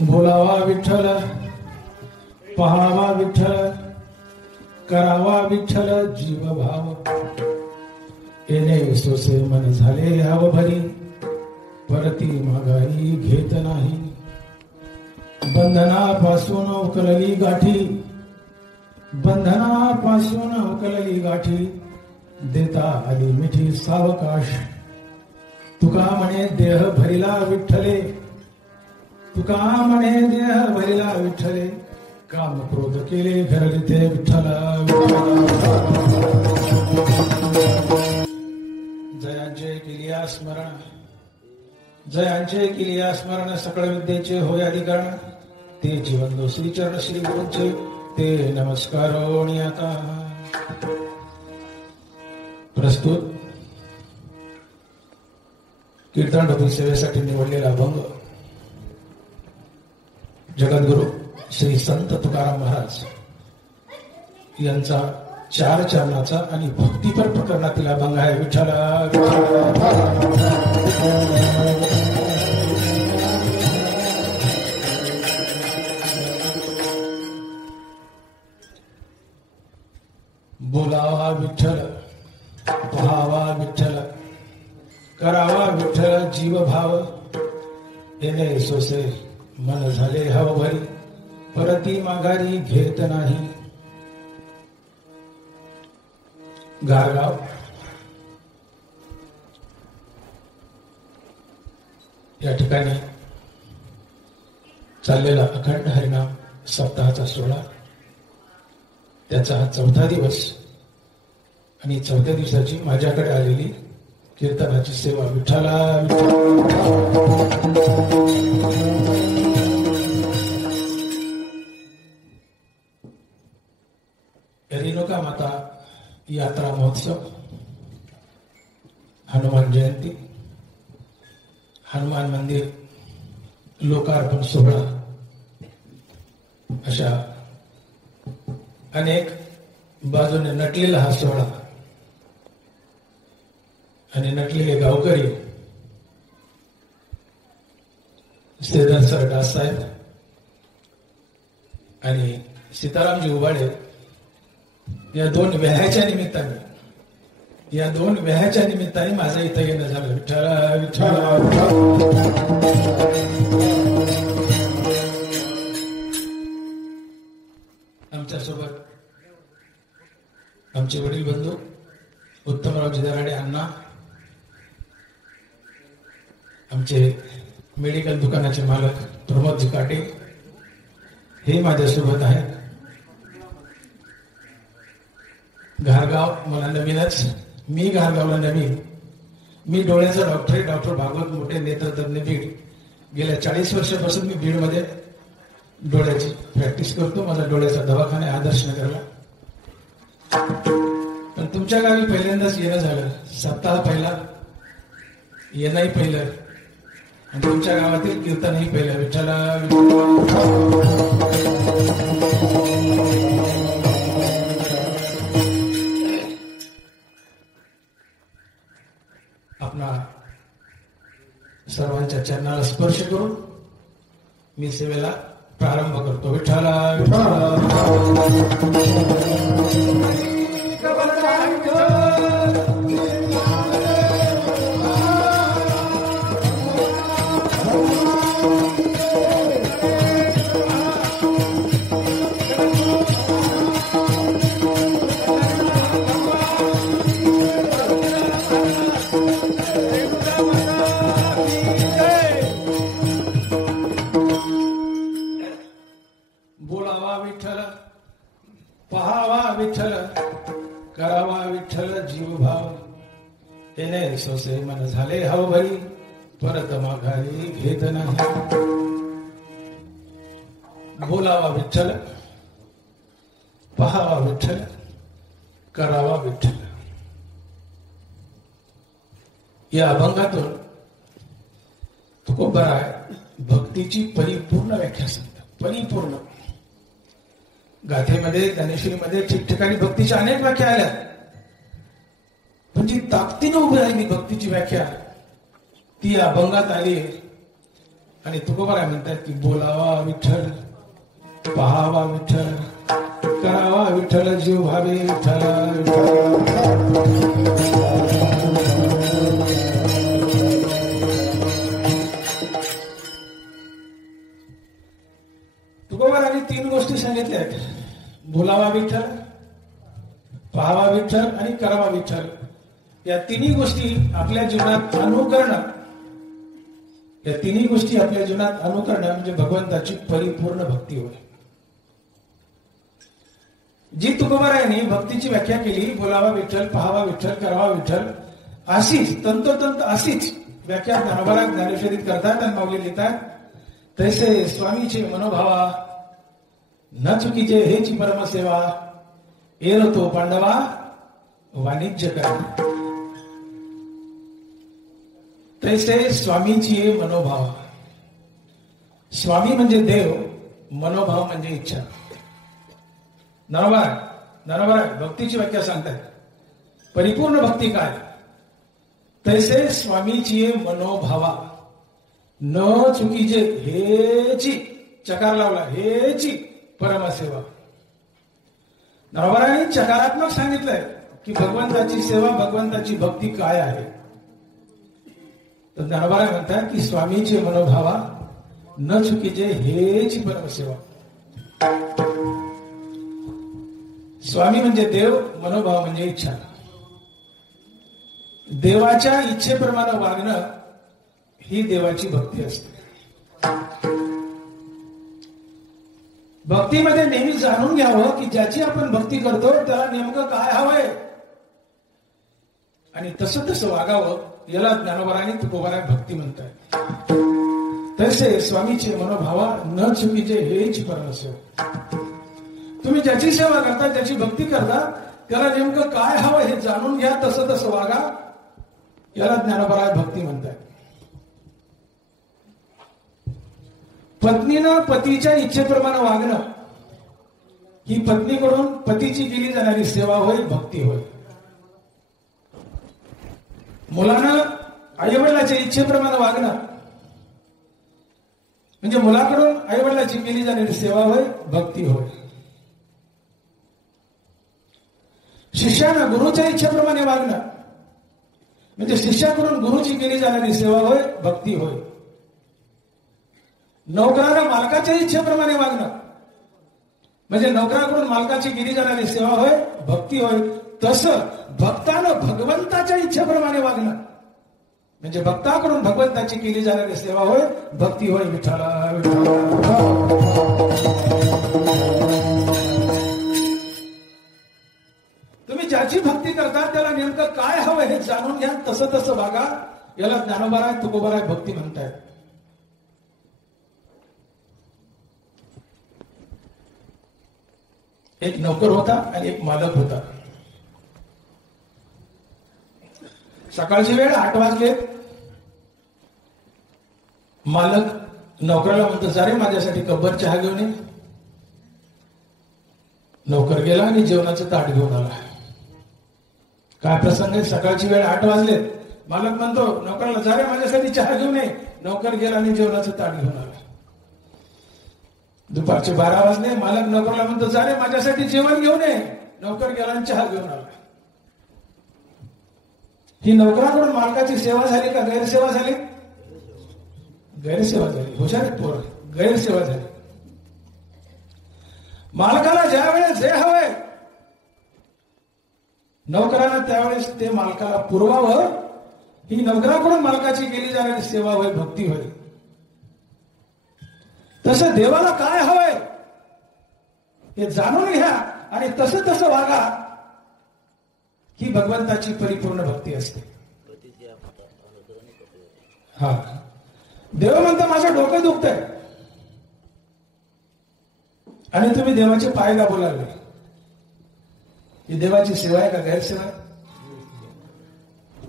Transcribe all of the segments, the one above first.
बोलावा विठ्ठल, पहावा विठ्ठल, करावा विठ्ठल जीव भाव. येणे सोसे मन झाले याव भरी, परती माघारी घेत नाही. बंधनापासून उकलली गाठी, बंधनापासून उकलली गाठी, देता आली मिठी सावकाश. तुका म्हणे देह भरिला विठ्ठले, तुका म्हणे देह भरिला विठ्ठले, काम क्रोध केले घरलिते विठ्ठला. जयांचे किलिया स्मरण, जयांचे किलिया स्मरण, सकळ विद्येचे होय अधिकरण. ते जीवन श्री चरण श्री गुरूंचे, ते नमस्कार. आता प्रस्तुत कीर्तन ढोबी सेवेसाठी निवडलेला अभंग जगद्गुरु श्री संत तुकाराम महाराज यांचा 4 चरणाचा आणि भक्तीपर प्रकरणातील अभंग आहे. विठ्ठला बोलावा विठ्ठल, पहावा विठ्ठल, करावा विठ्ठल जीव भाव. येणे सोसे मन झाले हव भरी, परती माघारी घेत नाही. गारगाव या ठिकाणी चाललेला अखंड हरिनाम सप्ताहाचा सोहळा, त्याचा हा 4था दिवस आणि 4थ्या दिवसाची माझ्याकडे आलेली कीर्तनाची सेवा. विठ्ठला रेणुका माता यात्रा महोत्सव, हनुमान जयंती, हनुमान मंदिर लोकार्पण सोहळा, अशा अनेक बाजूने नटलेला हा सोहळा आणि नटलेले गावकरी श्रीधर सर दास साहेब आणि सीतारामजी उबाळे या 2 व्याहाच्या निमित्ताने माझं इथं येणं झालं. विठ्ठला विठ्ठला. आमच्या सोबत आमचे वडील बंधू उत्तमरावजी दराडे अण्णा, आमचे मेडिकल दुकानाचे मालक प्रमोदजी काटे हे माझ्यासोबत आहेत. घारगाव मला नवीनच, मी घारगावला नवीन. मी डोळ्याचा डॉक्टर आहे, डॉक्टर भागवत मोठे नेत्रतज्ञ बीड. गेल्या 40 वर्षापासून मी बीडमध्ये डोळ्याची प्रॅक्टिस करतो. माझा डोळ्याचा दवाखाना आहे आदर्श नगरला. पण तुमच्या गावी पहिल्यांदाच येणं झालं. सप्ताह पहिला, येणंही पहिलं आणि तुमच्या गावातील कीर्तनही पहिलं. विठ्ठला आपला सर्वांच्या चरणाला स्पर्श करून मी सेवेला प्रारंभ करतो. विठ्ठला बोलावा विठ्ठल, पहावा विठ्ठल, करावा विठ्ठल जीव भाव. येणे सोसे मन झाले हव भरी, परत माघारी घेत नाही. बोलावा विठ्ठल, पहावा विठ्ठल, करावा विठ्ठल. या अभंगातून तुकोबराय भक्तीची परिपूर्ण व्याख्या सांगतात. परिपूर्ण गाथेमध्ये, ज्ञानेश्वरीमध्ये ठिकठिकाणी भक्तीच्या अनेक व्याख्या आल्या, पण जी ताकदीनं उभी राहिली भक्तीची व्याख्या ती अभंगात आली आणि तुकोबाराय म्हणतात की बोलावा विठ्ठल, पहावा विठ्ठल, करावा विठ्ठल, जीव भावे विठ्ठल तुकोबारांनी 3 गोष्टी सांगितल्या आहेत. बोलावा विठ्ठल, पहावा विठ्ठल आणि करावा विठ्ठल. या तिन्ही गोष्टी आपल्या जीवनात अनुकरणं, या तिन्ही गोष्टी आपल्या जीवनात अनुकरणं म्हणजे भगवंताची परिपूर्ण भक्ती होय. जी तुकोबारायांनी भक्तीची व्याख्या केली, बोलावा विठ्ठल, पहावा विठ्ठल, करावा विठ्ठल, अशीच तंतोतंत अशीच व्याख्या ज्ञानोबा ज्ञानेश्वरीत करतात आणि माऊली लिहितात. तैसे स्वामीचे मनोभावा, न चुकीचे हेची परमसेवा, एरो तो पांडवा वाणिज्य करा. तैसे स्वामीची मनोभावा. स्वामी म्हणजे देव, मनोभाव म्हणजे इच्छा. नरोबर भक्तीची व्याख्या सांगतात. परिपूर्ण भक्ती काय? तैसे स्वामीची मनोभावा, न चुकीचे हेची, चकार लावला, हेची परमसेवा. नरोबरांनी चकारात्मक सांगितलंय की भगवंताची सेवा, भगवंताची भक्ती काय आहे. तर ज्ञानोबा म्हणतात की स्वामीचे मनोभावा, न चुकीचे हेची परमसेवा. स्वामी म्हणजे देव, मनोभाव म्हणजे इच्छा. देवाच्या इच्छेप्रमाणे वागणं ही देवाची भक्ती असते. भक्तीमध्ये नेहमी जाणून घ्यावं की ज्याची आपण भक्ती करतो त्याला नेमकं काय हवंय आणि तसं तसं वागावं. याला ज्ञानोबारांनी तुकोबाराय भक्ती म्हणतात. तसे स्वामीचे मनोभावा, न चुकीचे हेच परमसेवा. तुम्ही ज्याची सेवा करता, ज्याची भक्ती करता, त्याला नेमकं काय हवं हे जाणून घ्या, तसं तसं वागा. याला ज्ञानोबाराय भक्ती म्हणतात. पत्नीनं पतीच्या इच्छेप्रमाणे वागणं ही पत्नीकडून पतीची केली जाणारी सेवा होय, भक्ती होय. मुलानं आईवडिलाच्या इच्छेप्रमाणे वागणं म्हणजे मुलाकडून आईवडिलाची केली जाणारी सेवा होय, भक्ती होय. शिष्यानं गुरुच्या इच्छेप्रमाणे वागणं म्हणजे शिष्याकडून गुरुची केली जाणारी सेवा होय, भक्ती होय. नोकरानं मालकाच्या इच्छेप्रमाणे वागणं म्हणजे नोकराकडून मालकाची केली जाणारी सेवा होय, भक्ती होय. तसं भक्तानं भगवंताच्या इच्छेप्रमाणे वागणं म्हणजे भक्ताकडून भगवंताची केली जाणारी सेवा होय, भक्ती होय. विठ्ठला तुम्ही ज्याची भक्ती करता त्याला नेमकं काय हवं हे जाणून घ्या, तसं तसं वागा. याला ज्ञानोबाराय तुकोबाराय भक्ती म्हणतायत. एक नोकर होता आणि एक मालक होता. सकाळची वेळ 8 वाजले. मालक नोकराला म्हणतो, जा रे माझ्यासाठी कब्बर चहा घेऊन ये. नोकर गेला आणि जेवणाचं ताट घेऊन आला. काय प्रसंग आहे? सकाळची वेळ 8 वाजले. मालक म्हणतो नोकराला, जा रे माझ्यासाठी चहा घेऊन ये. नोकर गेला आणि जेवणाचं ताट घेऊन आला. दुपारचे 12 वाजले. मालक नोकरला म्हणतो, जा रे माझ्यासाठी जेवण घेऊन ये. नोकर गेला आणि चहा घेऊन आला. ही नोकराकडून मालकाची सेवा झाली का गैरसेवा झाली? गैरसेवा झाली. हुशार आहेत पोरं. गैरसेवा झाली. मालकाला ज्या वेळेस जे हवंय नोकरानं त्यावेळेस ते मालकाला पुरवावं. ही नोकराकडून मालकाची केली जाणारी सेवा होय, भक्ती होय. तसं देवाला काय हवंय हे जाणून घ्या आणि तसं तसं वागा. ही भगवंताची परिपूर्ण भक्ती असते. हा, देव म्हणतो माझं डोकं दुखतंय आणि तुम्ही देवाचे पाय दाबू लागले. ही देवाची सेवा आहे का गैरसेवा?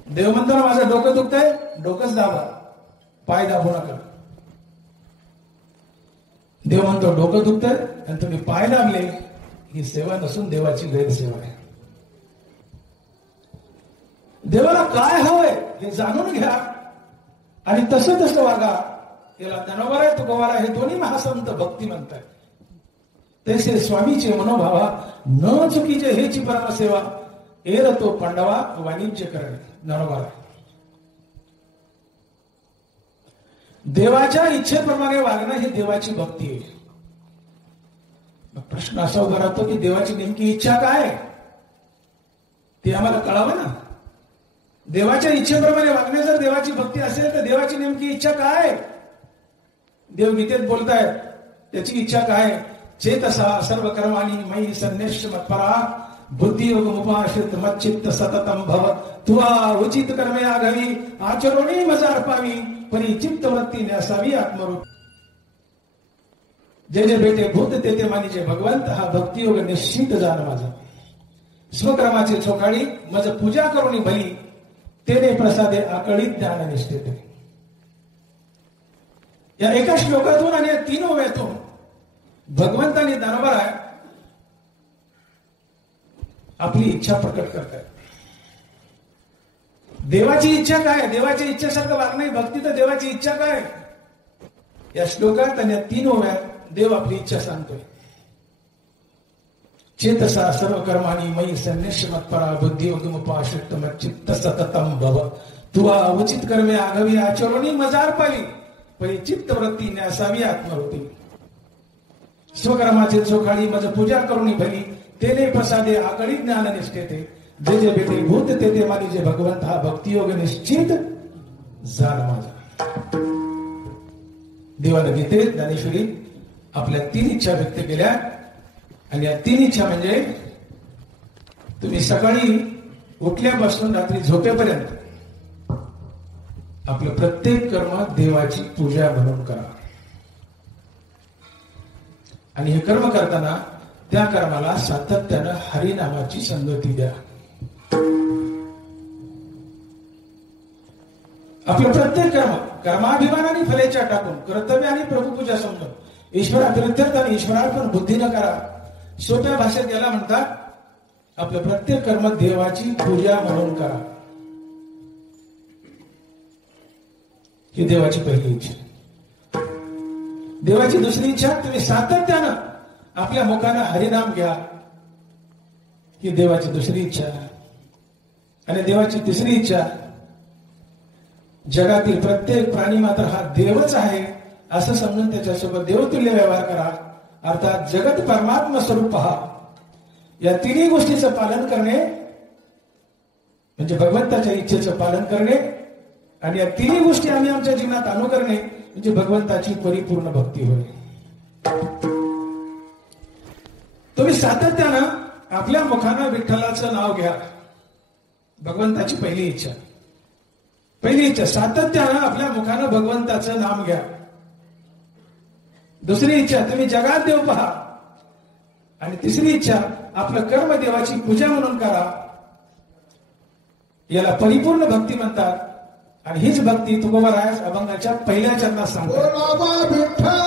देव म्हणतो ना माझं डोकं दुखतंय, डोकंच दाबा, पाय दाबू नका. देव म्हणतो डोकं दुखतंय आणि तुम्ही पाय दाबले. ही सेवा नसून देवाची गैरसेवा आहे. देवाला काय हवंय हे जाणून घ्या आणि तसं तसं वागा. याला ज्ञानोबा आहे तुकोबा आहे, हे दोन्ही महासंत भक्ती म्हणतात. तसे स्वामीचे मनोभावा न चुकीचे हेची परमसेवा, एर तो पांडवा वाणिज्य करणे. ज्ञानोबा देवाच्या इच्छेप्रमाणे वागणं हे देवाची भक्ती आहे. मग प्रश्न असा उभा राहतो की देवाची नेमकी इच्छा काय, ते आम्हाला कळावं ना. देवाच्या इच्छेप्रमाणे वागणे जर देवाची भक्ती असेल तर देवाची नेमकी इच्छा काय. देव गीतेत बोलतायत त्याची इच्छा काय. चेतसा सर्व कर्माणी मयी संन्यस्य मत्परा, बुद्धियोग उपाश्रित मच्चित्त सततम भव, तुवा उचित कर्मे आघावी, आचरोणी मजा अर्पावी, परी चित्तवृत्ती न्यासावी आत्मरूप. जे जे बेटे भूत ते ते मानीचे भगवंत, हा भक्तियोग निश्चित जाण माझा. स्वकर्माचे चोखाडी मज पूजा करुणी भली, तेने प्रसादे आकळीत ज्ञान निष्ठेते. या एका श्लोकातून आणि या 3 ओव्यातून भगवंतानी ज्ञानोबा आपली इच्छा प्रकट करतात. देवाची इच्छा काय, देवाच्या इच्छेसारखं वागणं भक्ती, तर देवाची इच्छा काय. या श्लोकात आणि या 3 ओव्यात देव आपली इच्छा सांगतोय. चेतसा सर्व कर्माणी मयी संन्यस्य मत्परा, बुद्धियोगमुपाश्रित मच्चित्त सततम भव, तुवा उचित कर्मे आघावी, आचरोणी मजा अर्पावी, परी चित्तवृत्ती न्यासावी आत्मरूपी. स्वकर्माचे चोखाडी मज पूजा करुणी भली, तेने प्रसादे आकळी ज्ञान निष्ठेते. जे जे बेटे भूत ते ते मानी जे भगवंत, हा भक्तियोग निश्चित जाण माझा. देवानं गीतेत ज्ञानेश्वरी आपल्या 3 इच्छा व्यक्त केल्या. आणि या 3 इच्छा म्हणजे तुम्ही सकाळी उठल्यापासून रात्री झोपेपर्यंत आपलं प्रत्येक कर्म देवाची पूजा म्हणून करा. आणि हे कर्म करताना त्या कर्माला सातत्यानं हरिनामाची संगती द्या. आपलं प्रत्येक कर्म कर्माभिमानाने फलेच्या टाकून, कर्तव्य आणि प्रभुपूजा समजून, ईश्वराप्रित्यर्थ आणि ईश्वरार्पण बुद्धीनं करा. सोप्या भाषेत याला म्हणतात आपलं प्रत्येक कर्म देवाची पूजा म्हणून करा. ही देवाची पहिली इच्छा. देवाची दुसरी इच्छा, तुम्ही सातत्यानं आपल्या मुखानं हरिनाम घ्या. ही देवाची दुसरी इच्छा. आणि देवाची तिसरी इच्छा, जगातील प्रत्येक प्राणी मात्र हा देवच आहे असं समजून त्याच्यासोबत देवतुल्य व्यवहार करा. अर्थात जगत परमात्मा स्वरूप पहा. या 3 गोष्टीचं पालन करणे म्हणजे भगवंताच्या इच्छेचं पालन करणे. आणि या 3 गोष्टी आम्ही आमच्या जीवनात आणू करणे म्हणजे भगवंताची परिपूर्ण भक्ती होय. तुम्ही सातत्यानं आपल्या मुखानं विठ्ठलाचं नाव घ्या. भगवंताची पहिली इच्छा. पहिली इच्छा, सातत्यानं आपल्या मुखानं भगवंताचं नाम घ्या. दुसरी इच्छा, तुम्ही जगात देव पहा. आणि तिसरी इच्छा, आपलं कर्म देवाची पूजा म्हणून करा. याला परिपूर्ण भक्ती म्हणतात. आणि हीच भक्ती तुकोबाराज अभंगाच्या पहिल्या चरणात सांगतात.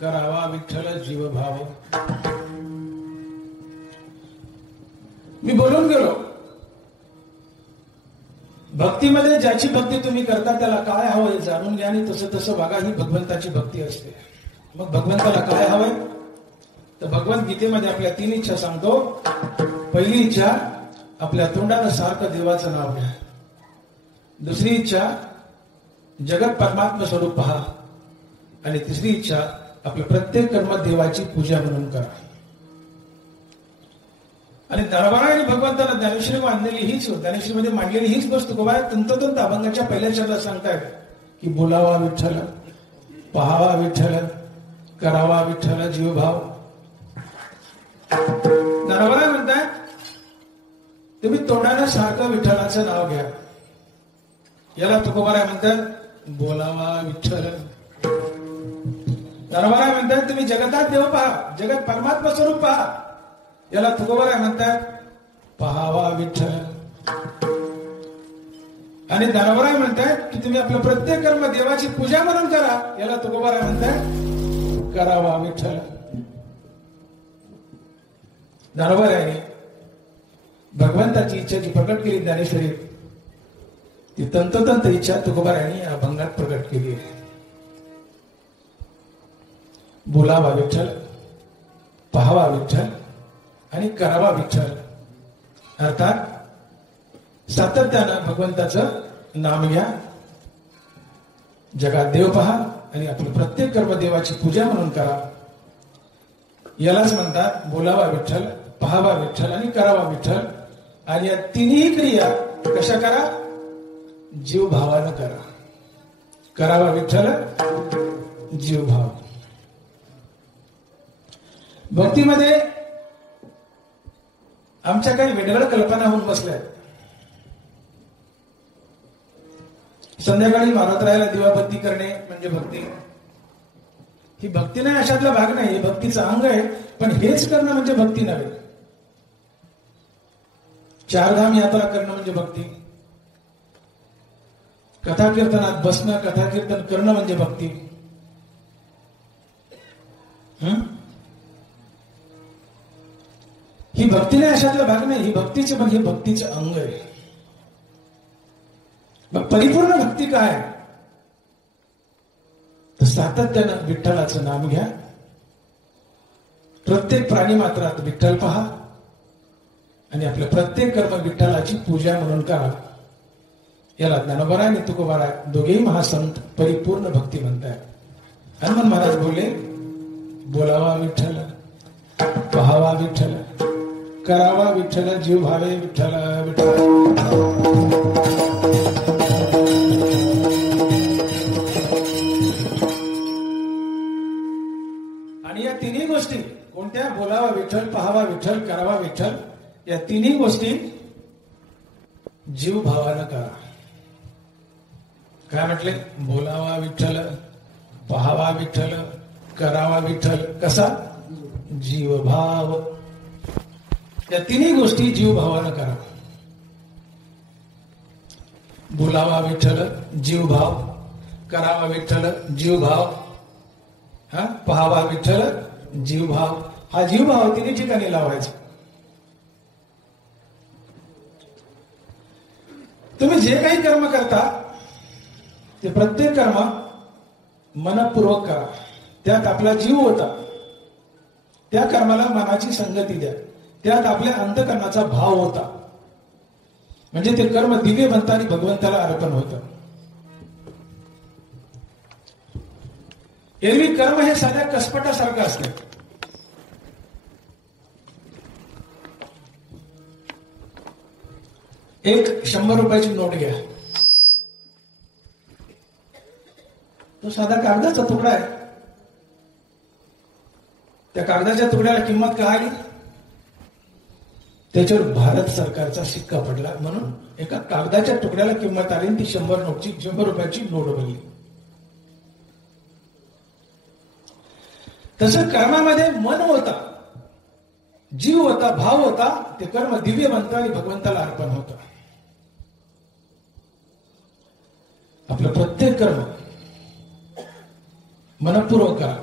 करावा विठ्ठल जीव भाव. मी बोलून गेलो, भक्तीमध्ये ज्याची भक्ती तुम्ही करता त्याला काय हवं हे जाणून घ्या आणि तसं तसं वागा. ही भगवंताची भक्ती असते. मग भगवंताला काय हवंय तर भगवत गीतेमध्ये आपल्या 3 इच्छा सांगतो. पहिली इच्छा, आपल्या तोंडानं सारखं देवाचं नाव घ्या. दुसरी इच्छा, जगत परमात्मा स्वरूप पहा. आणि तिसरी इच्छा, आपल्या प्रत्येक कर्म देवाची पूजा म्हणून करा. आणि दरबाराने भगवंताला ज्ञानेश्वरी मांडलेली हीच, ज्ञानेश्वरीमध्ये मांडलेली हीच वस्तू गोवा तंतोतंत अभंगाच्या पहिल्या शब्दात सांगतायत की बोलावा विठ्ठल, पहावा विठ्ठल, करावा विठ्ठल जीवभाव. दरबारा म्हणतायत तुम्ही तोंडानं सारखं विठ्ठलाचं नाव घ्या. याला तुकोबाराय म्हणतात बोलावा विठ्ठल. दरबारा म्हणतात तुम्ही जगतात देव पहा, जगत परमात्मा स्वरूप पहा. याला तुकोबाराय म्हणतात पहावा विठ्ठल. आणि दरबाराय म्हणतात की तुम्ही आपलं प्रत्येक कर्म देवाची पूजा म्हणून करा. याला तुकोबाराय म्हणतात करावा विठ्ठल. दरबाराने भगवंताची इच्छा जी प्रकट केली ज्ञानेश्वरीत, ती तंतोतंत इच्छा तुकोबारायांनी या अभंगात प्रकट केली आहे. बोलावा विठ्ठल, पहावा विठ्ठल आणि करावा विठ्ठल. अर्थात सातत्यानं भगवंताचं नाम घ्या, जगात देव पहा आणि आपलं प्रत्येक कर्म देवाची पूजा म्हणून करा. यालाच म्हणतात बोलावा विठ्ठल, पहावा विठ्ठल आणि करावा विठ्ठल. आणि या तिन्ही क्रिया कशा करा? जीव भावानं करा. करावा विठ्ठल, जीव भाव. भक्तीमध्ये आमच्या काही वेगळ्या कल्पना होऊन बसल्या. संध्याकाळी मारुतरायाला दिवाबत्ती करणे म्हणजे भक्ती. ही भक्ती नाही, अशातला भाग नाही, हे भक्तीचं अंग आहे. पण हेच करणं म्हणजे भक्ती नव्हे. 4 धाम यात्रा करणं म्हणजे भक्ती. कथा कीर्तनात बसणं, कथा कीर्तन करणं म्हणजे भक्ती. ही भक्ती नाही, अशातला भाग नाही. ही भक्तीचं हे भक्तीचं अंग आहे. मग परिपूर्ण भक्ती काय? तर सातत्यानं विठ्ठलाचं नाम घ्या. प्रत्येक प्राणी मात्रात विठ्ठल पहा आणि आपल्या प्रत्येक कर्म विठ्ठलाची पूजा म्हणून करा. याला ज्ञानोबा आणि तुकोबाराय दोघेही महासंत परिपूर्ण भक्ती म्हणतात. हनुमान महाराज बोलले बोलावा विठ्ठल, पहावा विठ्ठल, करावा विठ्ठल, जीव भावे विठ्ठल विठ्ठल. गोष्टी कोणत्या? बोलावा विठ्ठल, पाहावा विठ्ठल, करावा विठ्ठल. या तिन्ही गोष्टी जीव भावानं करा. काय म्हटले? बोलावा विठ्ठल, पाहावा विठ्ठल, करावा विठ्ठल. कसा? जीवभाव. या तिन्ही गोष्टी जीवभावानं करा. बोलावा विठ्ठल, जीवभाव. करावा विठ्ठल, जीवभाव. पाहावा विठ्ठल, जीवभाव. हा जीवभाव तिन्ही ठिकाणी लावायचा. तुम्ही जे काही कर्म करता ते प्रत्येक कर्म मनपूर्वक करा. त्यात आपला जीव होता. त्या कर्माला मनाची संगती द्या. त्यात आपल्या अंतकरणाचा भाव होता. म्हणजे ते कर्म दिव्य बनतं आणि भगवंताला अर्पण होतं. एरवी कर्म हे साध्या कसपटासारखं असतं. एक 100 रुपयाची नोट घ्या. तो साधा कागदाचा तुकडा आहे. त्या कागदाच्या तुकड्याला किंमत काय आली? त्याच्यावर भारत सरकारचा शिक्का पडला म्हणून एका कागदाच्या तुकड्याला किंमत आली. ती 100 रुपयाची नोट बनली. तसं कर्मामध्ये मन होता, जीव होता, भाव होता. ते कर्म दिव्य बनतं आणि भगवंताला अर्पण होतं. आपलं प्रत्येक कर्म मनपूर्वक करा.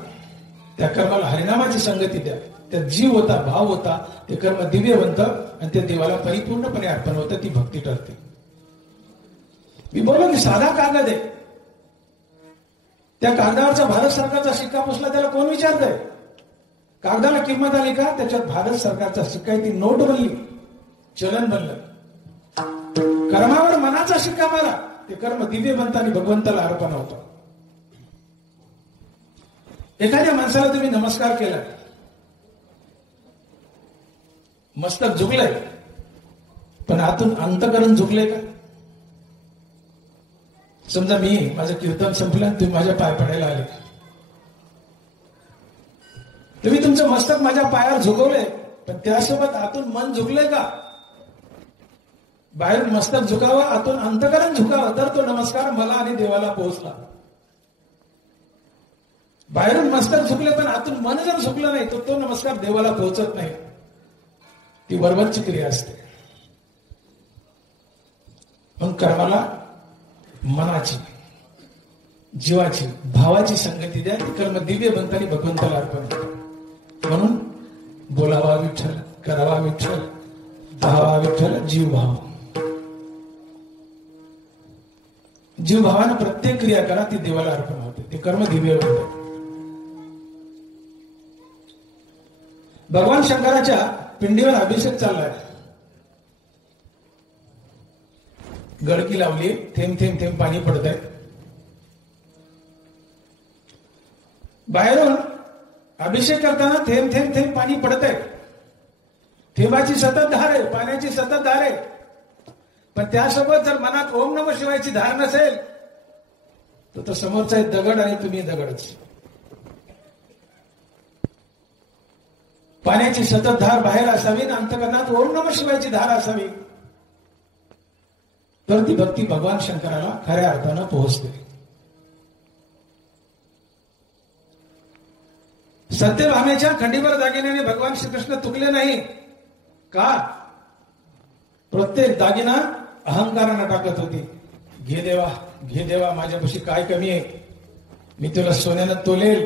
त्या कर्माला हरिनामाची संगती द्या. त्यात जीव होता, भाव होता. ते कर्म दिव्य बनतं आणि ते देवाला परिपूर्णपणे अर्पण होतं. ती भक्ती ठरते. मी बोललो की साधा कागद आहे. त्या कागदावरचा भारत सरकारचा शिक्का पुसला, त्याला कोण विचारतंय? कागदाला किंमत आली का? त्याच्यात भारत सरकारचा शिक्का आहे. ती नोट बनली, चलन बनलं. कर्मावर मनाचा शिक्का मारा. ते कर्म दिव्य बनतं आणि भगवंताला अर्पण होतं. एखाद्या माणसाला तुम्ही नमस्कार केला, मस्तक झुकलंय, पण आतून अंतकरण झुकले का? समजा मी माझं कीर्तन संपलं, तुम्ही माझ्या पाय पडायला आले, तुम्ही तुमचं मस्तक माझ्या पायावर झुकवलंय, पण त्यासोबत आतून मन झुकलंय का? बाहेरून मस्तक झुकावं, आतून अंतकरण झुकावं, तर तो नमस्कार मला आणि देवाला पोहोचला. बाहेरून मस्तक झुकले पण आतून मन जर झुकलं नाही तर तो नमस्कार देवाला पोहोचत नाही. ती वरवरची क्रिया असते. पण कर्माला मनाची, जीवाची, भावाची संगती द्या. ती कर्म दिव्य बनतं आणि भगवंताला अर्पण करा. म्हणून बोलावा विठ्ठल, करावा विठ्ठल, पाहावा विठ्ठल, जीवभाव. जीवभावानं प्रत्येक क्रिया करा, ती देवाला अर्पण होते. ते कर्म दिव्य बनतं. भगवान शंकराच्या पिंडीवर अभिषेक चाललाय. गडकी लावली, थेंब थेंब थेंब पाणी पडत आहे. बाहेरून अभिषेक करताना थेंब थेंब थेंब पाणी पडत आहे. थेंबाची सतत धार आहे, पाण्याची सतत धार आहे. पण त्यासोबत जर मनात ओम नमः शिवायची धार नसेल तर समोरचा एक दगड आणि तुम्ही दगडच. पाण्याची सतत धार बाहेर असावी आणि अंतकरणात ओम नमः शिवायची धार असावी, तर ती भक्ती भगवान शंकराला खऱ्या अर्थानं पोहोचते. सत्यभामेच्या खंडीवर दागिन्याने भगवान श्रीकृष्ण तुकले नाही का? प्रत्येक दागिना अहंकारानं टाकत होती. घे देवा, घे देवा, माझ्यापाशी काय कमी आहे? मी तुला सोन्यानं तोलेल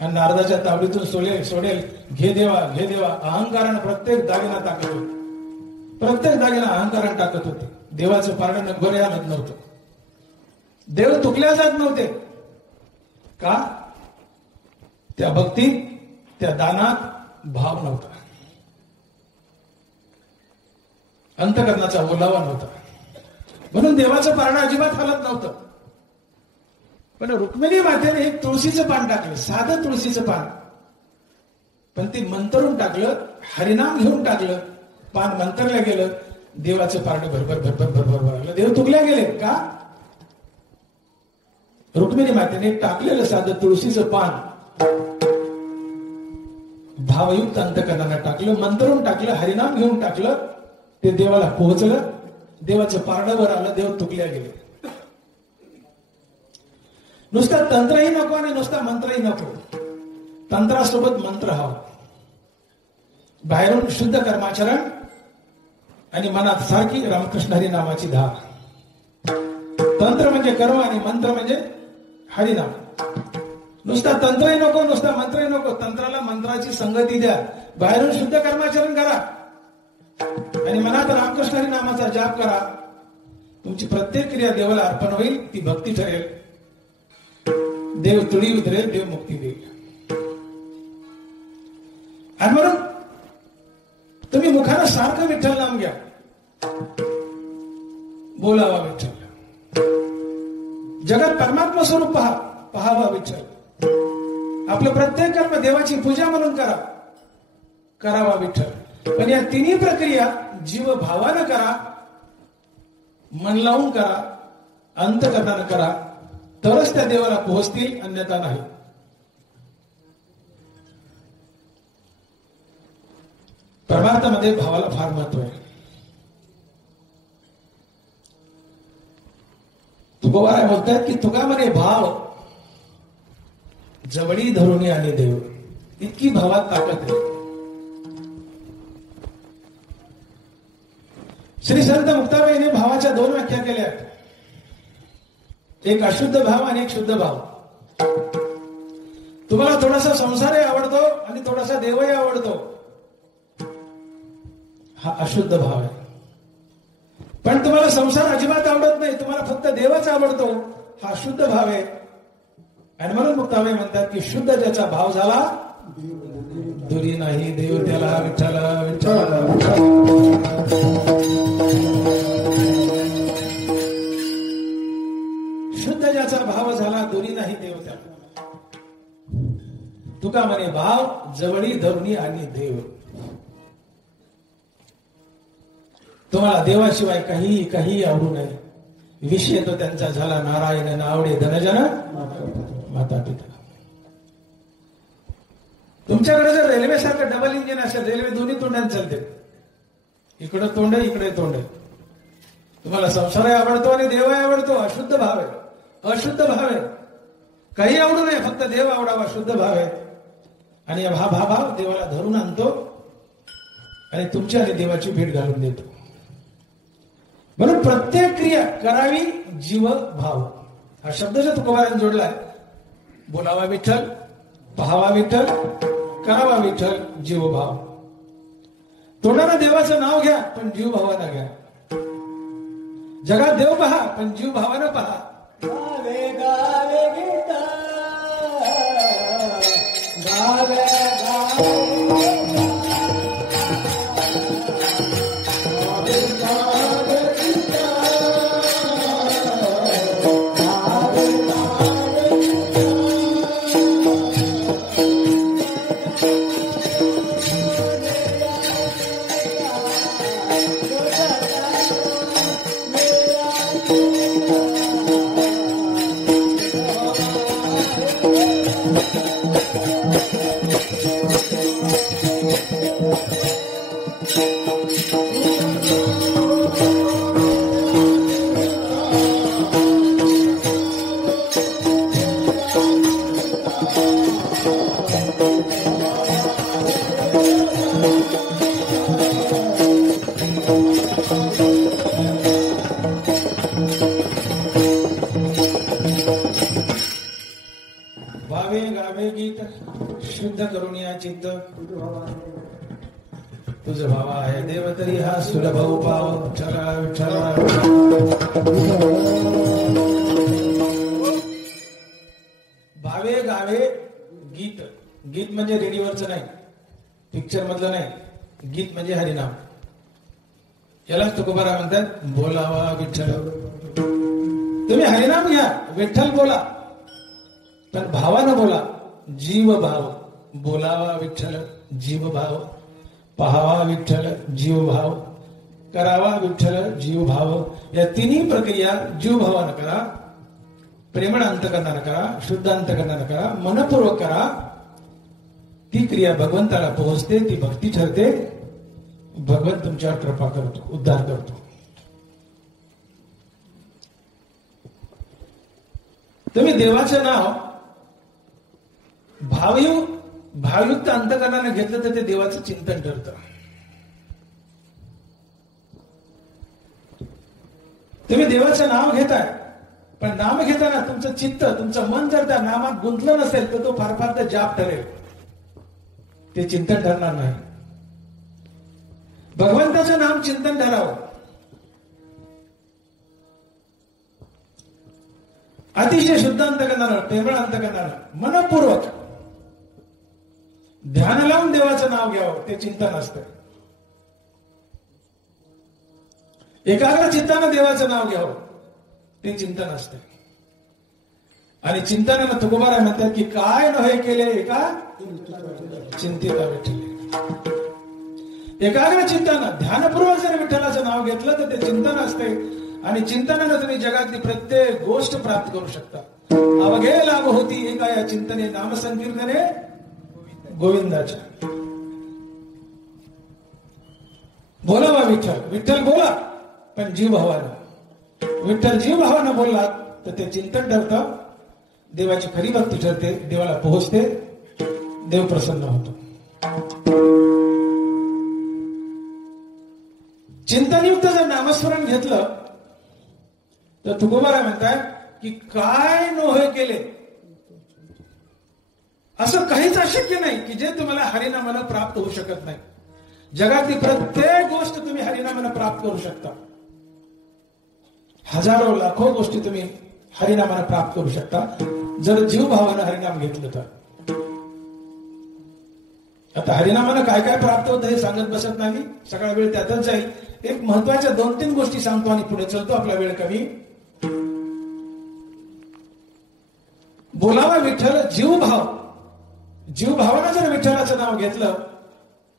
आणि नारदाच्या तावडीतून सोडेल. घे देवा, घे देवा. अहंकारानं प्रत्येक दागिना टाकत होते. प्रत्येक दागिना अहंकारानं टाकत होते. देवाचं पारडं नगभर आणत नव्हतं. देव तुकल्या जात नव्हते का? त्या भक्तीत, त्या दानात भाव नव्हता, अंतकरणाचा ओलावा नव्हता. म्हणून देवाचं पारडं अजिबात हलत नव्हतं. पण रुक्मिणी मातेने एक तुळशीचं पान टाकलं, साधं तुळशीचं पान, पण ते मंतरून टाकलं, हरिनाम घेऊन टाकलं. पान मंतरलं गेलं, देवाचं पारडं भरभर भरभर भरभर भरलं. देव तुकल्या गेले का? रुक्मिणी मातेने टाकलेलं साधं तुळशीचं पान भावयुक्त अंतकरणाला टाकलं, मंत्रून टाकलं, हरिनाम घेऊन टाकलं, ते देवाला पोहोचलं, देवाचं पारडावर आलं, देव तुकल्या गेले. नुसतं तंत्रही नको आणि नुसता मंत्रही नको, तंत्रासोबत मंत्र हवा. बाहेरून शुद्ध कर्माचरण आणि मनात सारखी रामकृष्ण हरी नामाची धार. तंत्र म्हणजे कर्म आणि मंत्र म्हणजे हरिनाम. नुसता तंत्रही नको, नुसता मंत्रही नको, तंत्राला मंत्राची संगती द्या. बाहेरून शुद्ध कर्माचरण करा आणि मनात रामकृष्ण हरी नामाचा जाप करा. तुमची प्रत्येक क्रिया देवाला अर्पण होईल, ती भक्ती ठरेल. देव तुडी उतरेल, देव मुक्ती देईल. आणि म्हणून तुम्ही मुखानं सारखं विठ्ठल नाम घ्या, बोलावा विठ्ठल. जगात परमात्मा स्वरूप पहावा विठ्ठल. आपलं प्रत्येक कर्म देवाची पूजा म्हणून करावा विठ्ठल. पण या तिन्ही प्रक्रिया जीव भावानं करा, मन लावून करा, अंतकरणानं करा, तरच त्या देवाला पोहोचतील, अन्यथा नाही. परमार्थामध्ये भावाला फार महत्व आहे. तुकोबाराय बोलतात की तुका म्हणे भाव जवळी धरुणी आणि देव. इतकी भावात ताकद आहे. श्री संत मुक्ताबाईने भावाच्या 2 व्याख्या केल्या, एक अशुद्ध भाव आणि एक शुद्ध भाव. तुम्हाला थोडासा संसारही आवडतो आणि थोडासा देवही आवडतो, हा अशुद्ध भाव आहे. पण तुम्हाला संसार अजिबात आवडत नाही, तुम्हाला फक्त देवच आवडतो, हा शुद्ध भाव आहे. आणि म्हणून मुक्ताबाई म्हणतात की शुद्ध ज्याचा भाव झाला, दुरी नाही देव त्याला विठ्ठल विठ्ठल. शुद्ध ज्याचा भाव झाला, दुरी नाही देव त्याला. तुका म्हणे भाव जवळी धरुणी आणि देव. तुम्हाला देवाशिवाय काही आवडू नये. विषय तो त्यांचा झाला नारायण नावडे धनजन माता पिता. तुमच्याकडे जर रेल्वे सारखं डबल इंजिन असेल, रेल्वे दोन्ही तोंडाने चालते, इकडे तोंड आहे, इकडे तोंड आहे. तुम्हाला संसारही आवडतो आणि देवही आवडतो, अशुद्ध भाव आहे, अशुद्ध भाव आहे. काही आवडू नये, फक्त देव आवडावा, शुद्ध भाव आहे. आणि हा भाव देवाला धरून आणतो आणि तुमच्या आणि देवाची भेट घालून देतो. म्हणून प्रत्येक क्रिया करावी जीव भाव. हा शब्द जो तुकोबारांनी जोडलाय, बोलावा विठ्ठल, पहावा विठ्ठल, करावा विठ्ठल, जीव भाव. तोंडाला देवाचं नाव घ्या, पण जीव भावानं घ्या. जगात देव पहा, पण जीव भावानं पहा. गावे गावे गीता, गावे गावे शुद्ध करून या चित्त. तुझ भावा आहे देव तरी हा सुलभ उपाव. भावे गावे गीत. गीत म्हणजे रेडिओवरचं नाही, पिक्चर मधलं नाही, गीत म्हणजे हरिनाम. यालाच तुकोबारा म्हणतात बोलावा विठ्ठल. तुम्ही हरिनाम घ्या, विठ्ठल बोला, पण भावानं बोला. जीव भाव. बोलावा विठ्ठल, जीव भाव. पहावा विठ्ठल, जीव भाव. करावा विठ्ठल, जीव भाव. या तिन्ही प्रक्रिया जीव भावानं करा, प्रेमळ अंतकरणानं करा, शुद्ध अंतकरणानं करा, मनपूर्वक करा. ती क्रिया भगवंताला पोहोचते, ती भक्ती ठरते. भगवंत तुमच्यावर कृपा करतो, उद्धार करतो. तुम्ही देवाचं नाव भावयुक्त अंतकरणाने घेतलं तर ते देवाचं चिंतन ठरतं. तुम्ही देवाचं नाव घेताय, पण नाम घेताना तुमचं चित्त, तुमचं मन जर त्या नामात गुंतलं नसेल तर तो फार फार तर जाप ठरेल, ते चिंतन ठरणार नाही. भगवंताचं नाम चिंतन ठरावं. अतिशय शुद्ध अंतकरणानं, प्रेमळ अंतकरणानं, मनपूर्वक ध्यान लावून देवाचं नाव घ्यावं, ते चिंतन असतं. एकाग्र चित्तानं देवाचं नाव घ्यावं, ते चिंतन असतं. आणि चिंतनानं तुकोबाराय म्हणतात की काय नव्हे केले एका चिंतिता विठ्ठले. एकाग्र चिंतन ध्यानपूर्वक जर विठ्ठलाचं नाव घेतलं तर ते चिंतन असते. आणि चिंतनानं तुम्ही जगातली प्रत्येक गोष्ट प्राप्त करू शकता. अवघे लाभ होती एका या चिंतने नामसंकीर्तने गोविंदाच्या. बोलावा विठ्ठल, विठ्ठल बोला, पण जीव भावानं. विठ्ठल जीव भावानं बोलला तर ते चिंतन ठरतं, देवाची खरी भक्ती ठरते, देवाला पोहोचते, देव प्रसन्न होतो. चिंतनयुक्त जर नामस्मरण घेतलं तर तुकोबाराय म्हणतात की काय नोहे केले, असं काहीच अशक्य नाही की जे तुम्हाला हरिनामानं प्राप्त होऊ शकत नाही. जगातली प्रत्येक गोष्ट तुम्ही हरिनामानं प्राप्त करू शकता. हजारो लाखो गोष्टी तुम्ही हरिनामानं प्राप्त करू शकता जर जीव भावानं हरिनाम घेतलं तर. आता हरिनामानं काय काय प्राप्त होतं हे सांगत बसत नाही, सगळा वेळ त्यातच जाईल. एक महत्वाच्या 2-3 गोष्टी सांगतो आणि पुढे चलतो, आपला वेळ कमी. बोलावा विठ्ठल जीव भाव. जीव भावानं जर विठ्ठलाचं नाव घेतलं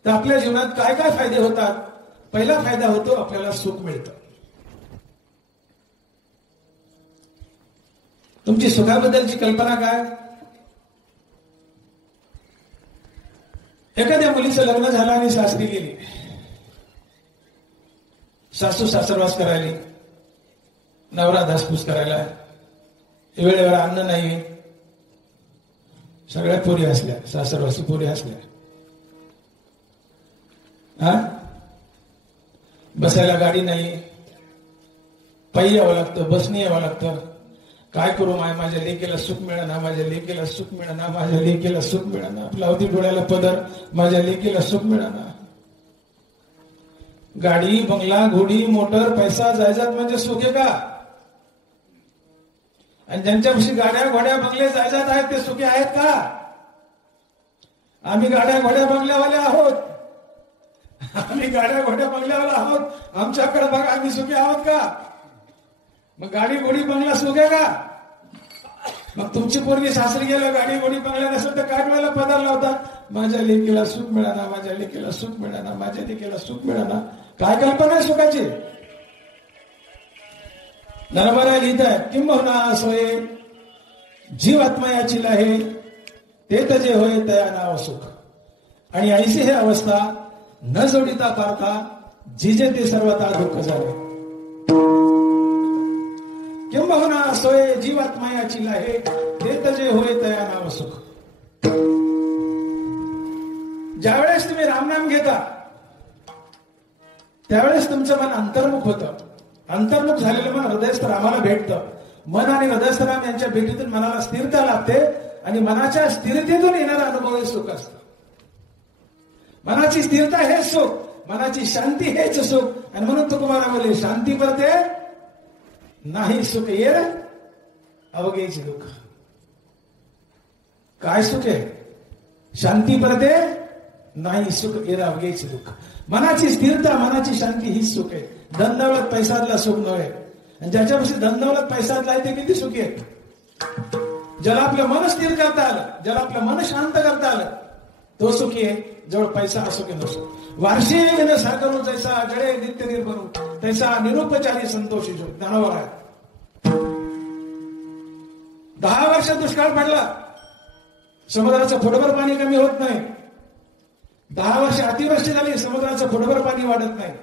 तर आपल्या जीवनात काय काय फायदे होतात. पहिला फायदा होतो, आपल्याला सुख मिळतं. तुमची सुखाबद्दलची कल्पना काय? एखाद्या मुलीचं लग्न झालं आणि सासरी गेली, सासू सासरवास करायला, नवरा धासपूस करायला, वेळेवर अन्न नाही, सगळ्या पोरी असल्या, सासरवासी पोरी असल्या, बसायला गाडी नाही, पायी यावं लागतं, बसने यावं लागतं. काय करू, माझ्या लेकीला सुख मिळेना, माझ्या लेकीला सुख मिळेना, माझ्या लेकीला सुख मिळेना. लावती डोळ्याला पदर, माझ्या लेकीला सुख मिळेना. गाडी, बंगला, घोडी, मोटर, पैसा, जायदाद म्हणजे सुख आहे का? आणि ज्यांच्यापाशी गाड्या, घोड्या, बंगले, जायदाद आहेत ते सुखी आहेत का? आम्ही गाड्या, घोड्या, बंगल्यावाले आहोत. आम्ही गाड्या, घोड्या, बंगल्यावाले आहोत. आमच्याकडे बघा, आम्ही सुखी आहोत का? मग गाडी, घोडी, बंगला सुख आहे का? मग तुमची पोरगी सासरी गेलं, गाडी, घोडी, बंगला नसेल तर काय वेळेला पदार लावतात, माझ्या लेकीला सुख मिळाना, माझ्या लेकीला सुख मिळाना, माझ्या लेकीला सुख मिळाना. काय कल्पना आहे सुखाची? नरबरा लिहित आहे, किंबहुना सोये जीवात्मा याची लाहे, ते तजे होय तया नाव सुख. आणि ऐसी हे अवस्था न जोडिता पारता, जिजे ते सर्वता दुःख झाले. किंबहुना सोये जीवात्मा याची लाहे, ते तजे होय तया नाव सुख. ज्यावेळेस तुम्ही रामनाम घेता त्यावेळेस तुमचं मन अंतर्मुख होतं. अंतर्मुख झालेलं मन हृदयस्थ रामाला भेटतं. मन आणि हृदयस्थ राम यांच्या भेटीतून मनाला स्थिरता लाभते आणि मनाच्या स्थिरतेतून येणारा अनुभव हे सुख असतं. मनाची स्थिरता हेच सुख, मनाची शांती हेच सुख. आणि म्हणून तुकोबारा बोलले, शांती पडते नाही सुख येर अवघेच दुःख. काय सुख आहे? शांती पडते नाही सुख येर अवघेच दुःख. मनाची स्थिरता, मनाची शांती हीच सुख आहे. धनदौलत पैसातला सुख नव्हे. आणि ज्याच्यापाशी धनदौलत पैसातला आहे ते किती सुखी आहे? ज्याला आपलं मन स्थिर करता आलं, ज्याला आपलं मन शांत करता आलं, तो सुखी आहे. जवळ पैसा असो की नसो. वार्षे साखरू जैसा जळे नित्य निर्भरू, तैसा निरुपचारी संतोषी जो ज्ञानावर आहे. 10 वर्ष दुष्काळ पडला, समुद्राचं फुटभर पाणी कमी होत नाही. 10 वर्ष अतिवृष्टी झाली, समुद्राचं फुटभर पाणी वाढत नाही.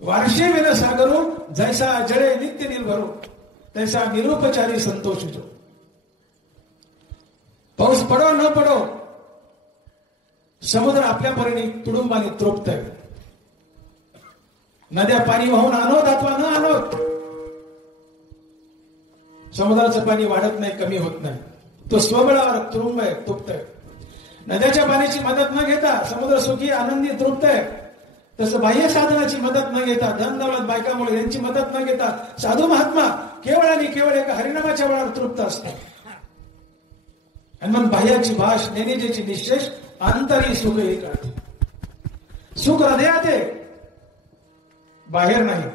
वार्षे विन सागरो जैसा जळे नित्य निर्भरो तैसा निरुपचारी संतोष जो. पाऊस पडो न पडो, समुद्र आपल्या परीने तुडुंबाने तृप्त आहे. नद्या पाणी वाहून आणोत अथवा न आणोत, समुद्राचं पाणी वाढत नाही, कमी होत नाही. तो स्वबळावर तुरुंब आहे, तृप्त आहे. नद्याच्या पाण्याची मदत न घेता समुद्र सुखी आनंदी तृप्त आहे. तसं बाह्य साधनाची मदत न घेता, धन दौलत बायकामुळे यांची मदत न घेता साधू महात्मा केवळ आणि केवळ एका हरिनामाच्या बळावर तृप्त असतात. आणि मग बाह्याची भाष नेनेजेची निश्चेष अंतरी सुख एक आहे. सुख हृदयात आहे, बाहेर नाही.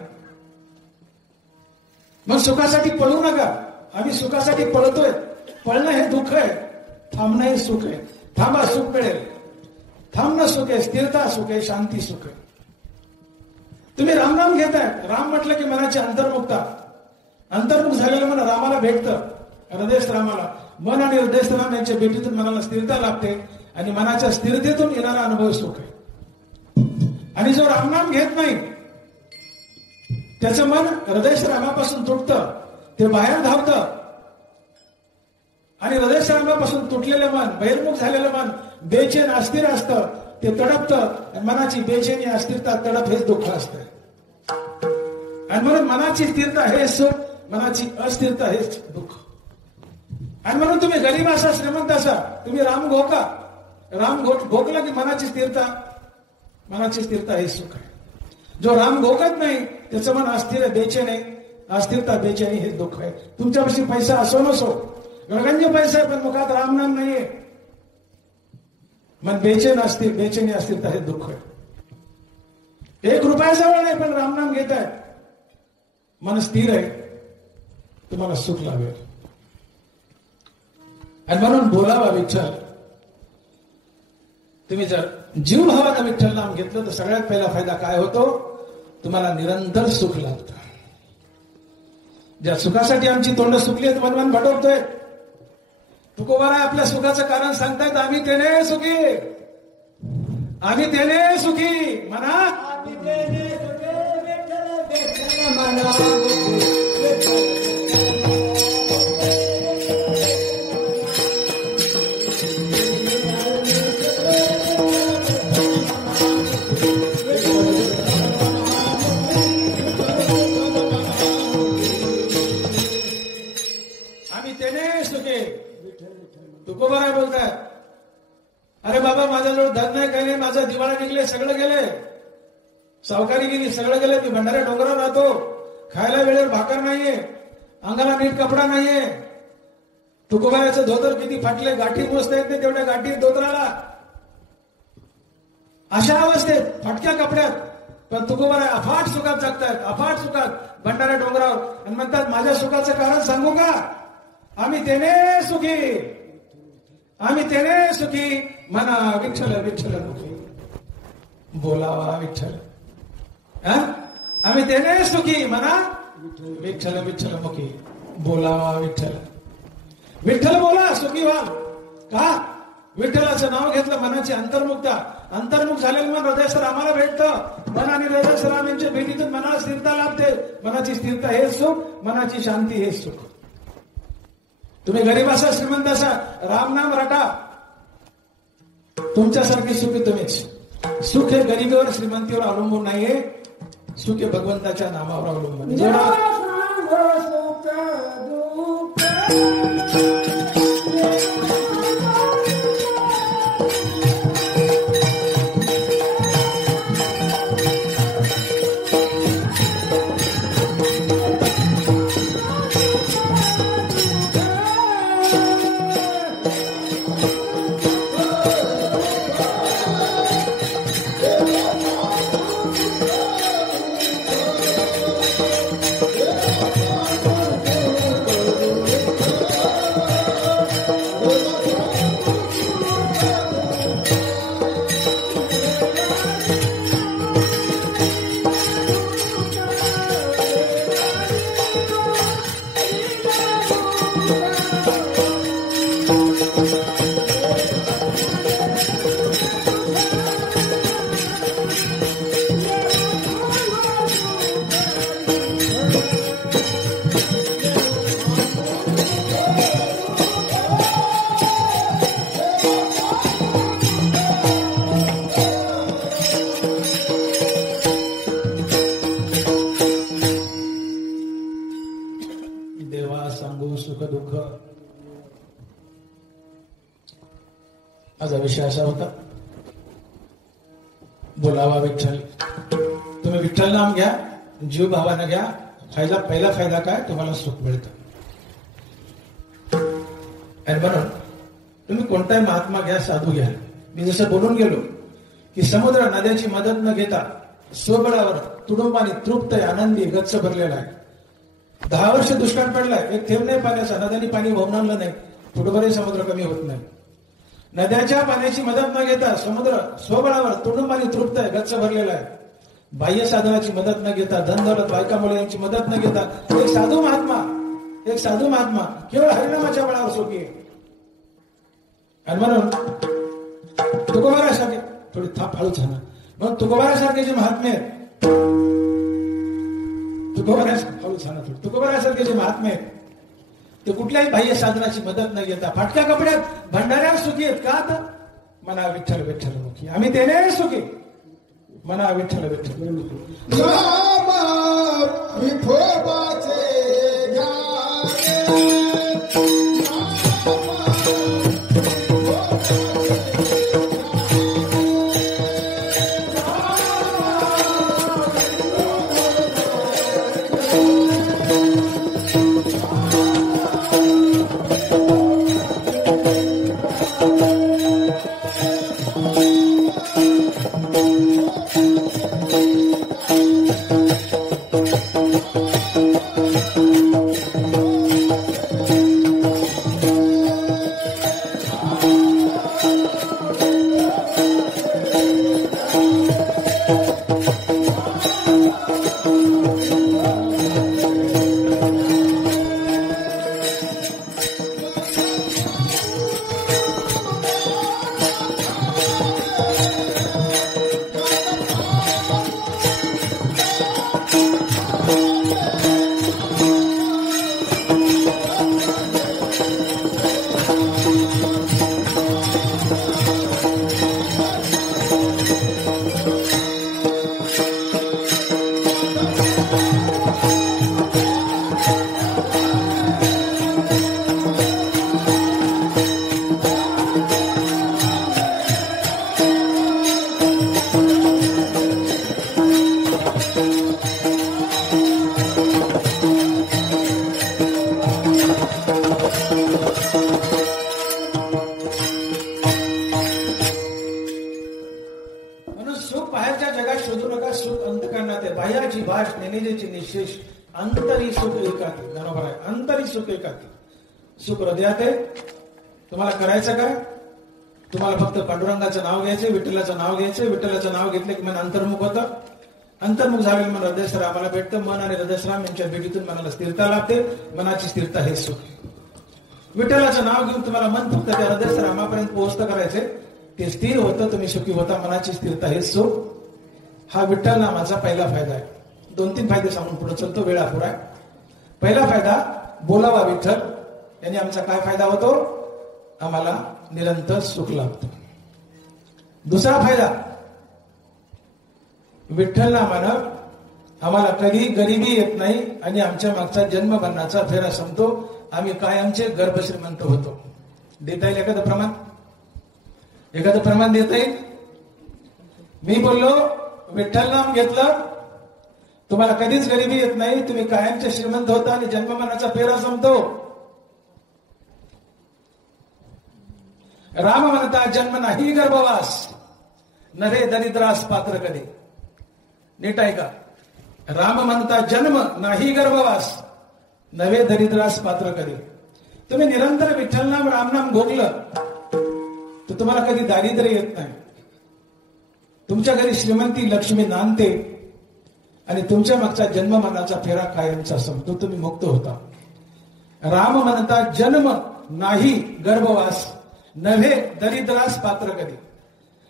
मग सुखासाठी पळू नका. आम्ही सुखासाठी पळतोय. पळणं हे दुःख आहे, थांबणं हे सुख आहे. थांबा, सुख मिळेल. थांबणं सुख आहे, स्थिरता सुख आहे, शांती सुख आहे. तुम्ही रामनाम घेताय. राम म्हटलं की मनाची अंतर्मुखता. अंतर्मुख झालेलं मन रामाला भेटतं, हृदयस्थरामाला. मन आणि हृदयस्थराम यांच्या भेटीतून मनाला स्थिरता लाभते आणि मनाच्या स्थिरतेतून येणारा अनुभव सुख आहे. आणि जो रामनाम घेत नाही त्याचं मन हृदयस्थरामापासून तुटतं, ते बाहेर धावतं. आणि हृदयस्थरामापासून तुटलेलं मन, बहिर्मुख झालेलं मन बेचैन अस्थिर असतं, ते तडपतं. मनाची बेचैनी, अस्थिरता, तडप हेच दुःख असतं. आणि म्हणून मनाची स्थिरता हे सुख, मनाची अस्थिरता हेच दुःख. आणि म्हणून तुम्ही गरीब असा, श्रीमंत असा, तुम्ही राम घोका. राम घोकला की मनाची स्थिरता, मनाची स्थिरता हे सुख आहे. जो राम घोकत नाही त्याचं मन अस्थिर, बेचैन आहे. अस्थिरता, बेचैनी हे दुःख आहे. तुमच्यापाशी पैसा असो नसो, गणगंज पैसा आहे पण मुखात रामनाम नाहीये, मन बेचैन असतील, बेचैनी अस्थिरता हे दुःख आहे. 1 रुपया जवळ नाही पण रामनाम घेत आहे, मन स्थिर आहे, तुम्हाला सुख लाभेल. आणि म्हणून बोलावा विठ्ठल. तुम्ही जर जीव भावानं विठ्ठल नाम घेतलं तर सगळ्यात पहिला फायदा काय होतो? तुम्हाला निरंतर सुख लाभतं. ज्या सुखासाठी आमची तोंड सुकली आहेत, मनमान भटकतोय. तुकोबाराय आपल्या सुखाचं कारण सांगतायत. आम्ही तेने सुखी, आम्ही तेने सुखी म्हणा. तुकोबाराय बोलताय, अरे बाबा माझ्याजवळ धन नाही, काही नाही, माझा दिवाळा निघले, सगळं गेले, सावकारी गेली, सगळं गेलं. मी भंडाऱ्या डोंगरावर राहतो, खायला वेळेवर भाकर नाहीये, अंगाला नीट कपडा नाहीये. तुकोबारायचं धोतर किती फाटले, गाठी मोजता येत नाही तेवढ्या गाठी धोतराला. अशा अवस्थेत फाटक्या कपड्यात पण तुकोबाराय अफाट सुखात जगतायत, अफाट सुखात भंडाऱ्या डोंगरावर. आणि म्हणतात माझ्या सुखाचं कारण सांगू का? आम्ही तेने सुखी, आम्ही तेने सुखी म्हणा. विठ्ठल विठ्ठल मुखी बोलावा विठ्ठल. आम्ही तेने सुखी म्हणा. विठ्ठल विठ्ठल मुखी बोलावा विठ्ठल. विठ्ठल बोला, सुखी व्हा. का? विठ्ठलाचं नाव घेतलं, मनाची अंतर्मुखता. अंतर्मुख झालेलं मन हृदयस्थर आम्हाला भेटतं. मन आणि हृदयस्थर यांच्या भेटीतून मनाला स्थिरता लाभते. मनाची स्थिरता हे सुख, मनाची शांती हे सुख. तुम्ही गरीब असा, श्रीमंत असा, रामनाम रटा. तुमच्यासारखी सुखी तुम्हीच. सुख हे गरिबीवर, श्रीमंतीवर अवलंबून नाहीये. सुख हे भगवंताच्या नामावर अवलंबून. माझा विषय असा होता, बोलावा विठ्ठल. तुम्ही विठ्ठल नाम घ्या, जीव भावानं घ्या. पहिला फायदा काय, तुम्हाला सुख मिळतं. आणि म्हणून तुम्ही कोणताही महात्मा घ्या, साधू घ्या. मी जसं बोलून गेलो की समुद्र नद्याची मदत न घेता स्वबळावर तुडुंबाने तृप्त आहे, आनंदी, गच्च भरलेला आहे. 10 वर्ष दुष्काळ पडलाय, एक थेंब नाही पाण्याचा, नद्याने पाणी वाहून आणलं नाही, थोडंबरही समुद्र कमी होत नाही. नद्याच्या पाण्याची मदत न घेता समुद्र स्वबळावर तुडुंबाने तृप्त आहे, गच्च भरलेला आहे. बाह्य साधनाची मदत न घेता, धनदौलत, बायका मुले यांची मदत न घेता एक साधू महात्मा केवळ हरिनामाच्या बळावर सुखी आहे. आणि म्हणून तुकोबारासारखे, थोडी थाप हळूच ना, म्हणून तुकोबारासारखे जे महात्मे आहेत, तुकोबारासारखे जे महात्मे आहेत ते कुठल्याही बाह्य साधनाची मदत न घेता फाटक्या कपड्यात भंडाऱ्यावर सुखी आहेत. का तर मना विठ्ठल विठ्ठल मुखी, आम्ही त्याने सुखी, मना विठ्ठल विठ्ठल. अंतरी सुख एकाती. बरोबर आहे, अंतरी सुख एकाती. सुख हृदयात आहे. तुम्हाला करायचं काय, तुम्हाला फक्त पांडुरंगाचं नाव घ्यायचं, विठ्ठलाचं नाव घ्यायचं. विठ्ठलाचं नाव घेतलं की मन अंतर्मुख होतं. अंतर्मुख झालेलं मन हृदयस्रामाला भेटतं. मन आणि हृदयस्राम यांच्या भेटीतून मनाला स्थिरता लाभते. मनाची स्थिरता हे सुख. विठ्ठलाचं नाव घेऊन तुम्हाला मन फक्त त्या हृदयस्रामापर्यंत पोहोचतं करायचे, ते स्थिर होतं, तुम्ही सुखी होता. मनाची स्थिरता हे सुख. हा विठ्ठल नामाचा पहिला फायदा आहे. 2-3 फायदे सांगून पुढे चलतो, वेळ अपुरा आहे. पहिला फायदा, बोलावा विठ्ठल. याने आमचा काय फायदा होतो, आम्हाला निरंतर सुख लाभतं. दुसरा फायदा, विठ्ठल नामानं आम्हाला कधी गरिबी येत नाही आणि आमच्या मागचा जन्म मरणाचा फेरा संपतो. आम्ही कायमचे गर्भश्रीमंत होतो. देता येईल एखादं प्रमाण? एखादं प्रमाण देता येईल? मी बोललो विठ्ठल नाम घेतलं, तुम्हाला कधीच गरिबी येत नाही, तुम्ही कायमचे श्रीमंत होता आणि जन्ममरणाचा फेरा संपतो. राम म्हणता जन्म नाही गर्भवास, नव्हे दरिद्रास पात्र कधी. नीट आहे का? राम म्हणता जन्म नाही गर्भवास, नव्हे दरिद्रास पात्र कधी. तुम्ही निरंतर विठ्ठल नाम रामनाम घोकलं तर तुम्हाला कधी दारिद्र्य येत नाही. तुमच्या घरी श्रीमंती लक्ष्मी नांदते आणि तुमच्या मागचा जन्म मरणाचा फेरा कायमचा संपतो. तुम्ही मुक्त होता. राम म्हणता जन्म नाही गर्भवास, नव्हे दरिद्रास पात्र कधी.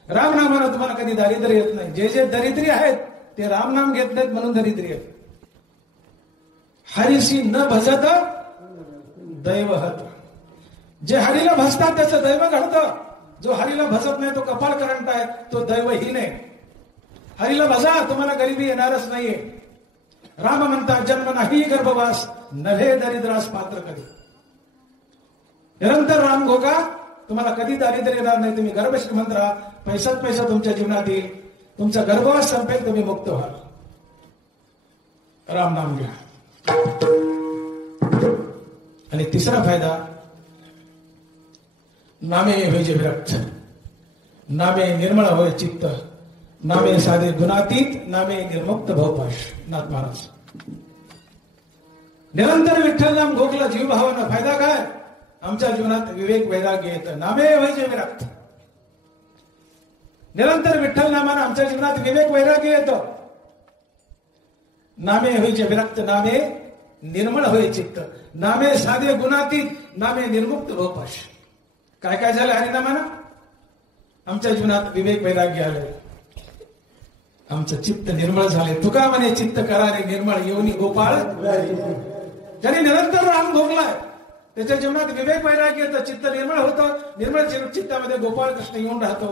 राम नामानं तुम्हाला कधी दारिद्र्य येत नाही. जे जे दरिद्री आहेत ते रामनाम घेत नाहीत म्हणून दरिद्र्य. हरिशी न भजत दैवहत. जे हरीला भजतात त्याचं दैव घडतं. जो हरीला भजत नाही तो कपाळ करंट आहे, तो दैवहीन आहे. हरीला भजा, तुम्हाला गरिबी येणारच नाहीये. राम म्हणता जन्म नाही गर्भवास, नव्हे दरिद्रास पात्र कधी. निरंतर राम घोका, तुम्हाला कधी दारिद्र्य येणार नाही. तुम्ही गर्भ श्रीमंत राहा, पैसाच पैसा तुमच्या जीवनात येईल, तुमचा गर्भवास संपेल, तुम्ही मुक्त व्हाल. राम नाम घ्या. आणि तिसरा फायदा, नामे होय जे विरक्त, नामे निर्मळ होय चित्त, नामे साधे गुणातीत, नामे निर्मुक्त भवपाश. नाथ महाराज निरंतर विठ्ठल नाम घोकला जीवभावानं. फायदा काय? आमच्या जीवनात विवेक वैराग्य येतं. नामे होय जे विरक्त, निरंतर विठ्ठल नामानं आमच्या जीवनात विवेक वैराग्य येतं. नामे होय जे विरक्त, नामे निर्मळ होय चित्त, नामे साधे गुणातीत, नामे निर्मुक्त भवपाश. काय काय झालं हरिनामानं? आमच्या जीवनात विवेक वैराग्य आले, आमचं चित्त निर्मळ झाले. तुका म्हणे चित्त करारे निर्मळ, येऊनी गोपाळ. ज्याने निरंतर राम भोगलाय त्याच्या जीवनात विवेक वैराग्य येतं, चित्त निर्मळ होतं. निर्मळ चित्तामध्ये गोपाळ कृष्ण येऊन राहतो.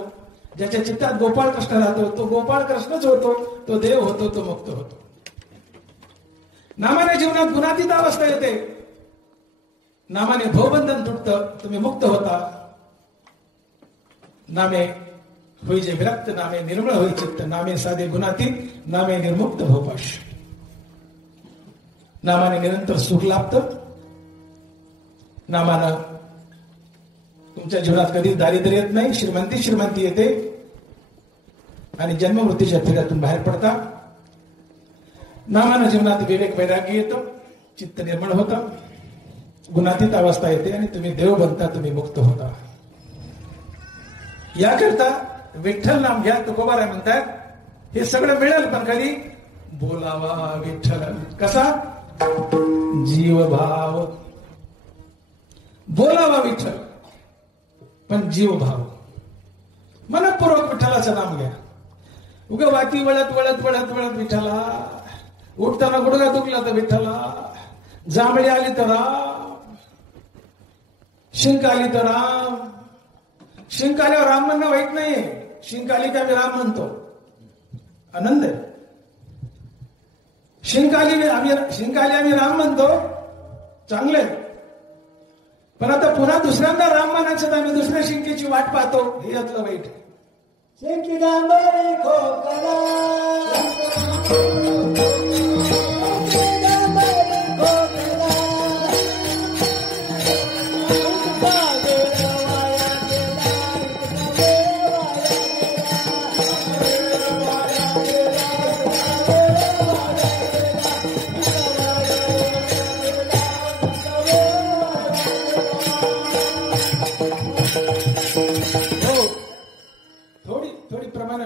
ज्याच्या चित्तात गोपाळ कृष्ण राहतो तो गोपाळ कृष्णच होतो, तो देव होतो, तो मुक्त होतो. नामाने जीवनात गुणातीत अवस्था येते. नामाने भवबंधन तुटतं, तुम्ही मुक्त होता. नामे होई जे विरक्त, नामे निर्मळ होई चित्त, नामे साधे गुणातीत, नामे निर्मुक्त भवपाश. नामाने निरंतर सुख लाभतं. नामानं तुमच्या जीवनात कधी दारिद्र्य येत नाही, श्रीमंती येते आणि जन्ममृत्यूच्या फेऱ्यातून बाहेर पडता. नामानं जीवनात विवेक वैराग्य येतं, चित्त निर्मळ होतं, गुणातीत अवस्था येते आणि तुम्ही देव बनता, तुम्ही मुक्त होता. याकरता विठ्ठल नाम घ्या. तुकोबाराय म्हणतात हे सगळं मिळेल, पण कधी? बोलावा विठ्ठल. कसा? जीवभाव. बोलावा विठ्ठल पण जीवभाव. मनपूर्वक विठ्ठलाचं नाम घ्या. उगा वाटी वळत वळत वळत वळत विठ्ठला, उठताना गुडघा दुखला तर विठ्ठला, जांभळी आली तर राम, शिंक आली तर राम. शिंक आल्यावर राम म्हणणं वाईट नाहीये. शिंक आली की आम्ही राम म्हणतो, आनंद आहे. शिंक आली आम्ही राम म्हणतो, चांगले. पण आता पुन्हा दुसऱ्यांदा राम म्हणायचं तर आम्ही दुसऱ्या शिंकेची वाट पाहतो, हे यातलं वाईट आहे. शिंकी डांबरी खोकला,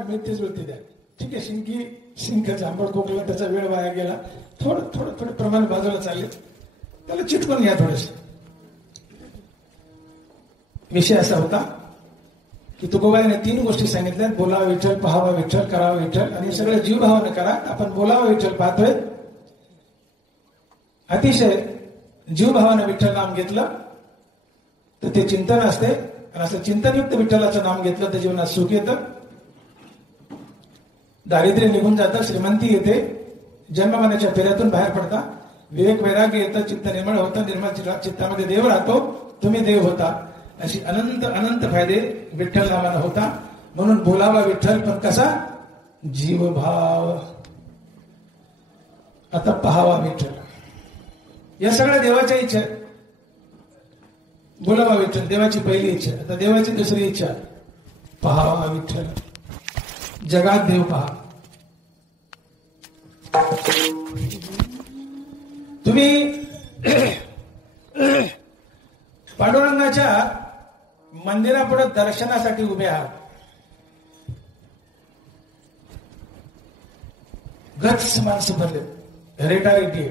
मिळतेच वृत्ती द्या. ठीक आहे, शिंकाचा आंबट खोकला, त्याचा वेळ वाया गेला, थोडं प्रमाण बाजूला चालले, त्याला चिटकून घ्या थोडस. विषय असा होता की तुकोबाने 3 गोष्टी सांगितल्या. बोलावा विठ्ठल, पाहावा विठ्ठल, करावा विठ्ठल. आणि सगळं जीवभावानं करा. आपण बोलावा विठ्ठल पाहतोय, अतिशय जीवभावानं विठ्ठल नाम घेतलं तर ते चिंतन असते. आणि असं चिंतनयुक्त विठ्ठलाचं नाम घेतलं तर जीवनात सुख येतं, दारिद्र्य निघून जातं, श्रीमंती येते, जन्ममरणाच्या फेऱ्यातून बाहेर पडता, विवेक वैराग्य येतं, चित्त निर्मळ होतं, निर्मळ चित्तामध्ये देव राहतो, तुम्ही देव होता. अशी अनंत अनंत फायदे विठ्ठल नामानं होता. म्हणून बोलावा विठ्ठल पण कसा? जीवभाव. आता पहावा विठ्ठल. या सगळ्या देवाच्या इच्छा. बोलावा विठ्ठल देवाची पहिली इच्छा. आता देवाची दुसरी इच्छा, पहावा विठ्ठल. जगात देव पहा. तुम्ही पांडुरंगाच्या मंदिरापुढे दर्शनासाठी उभे आहात. गच्च माणसं भरले, रेटारेटी.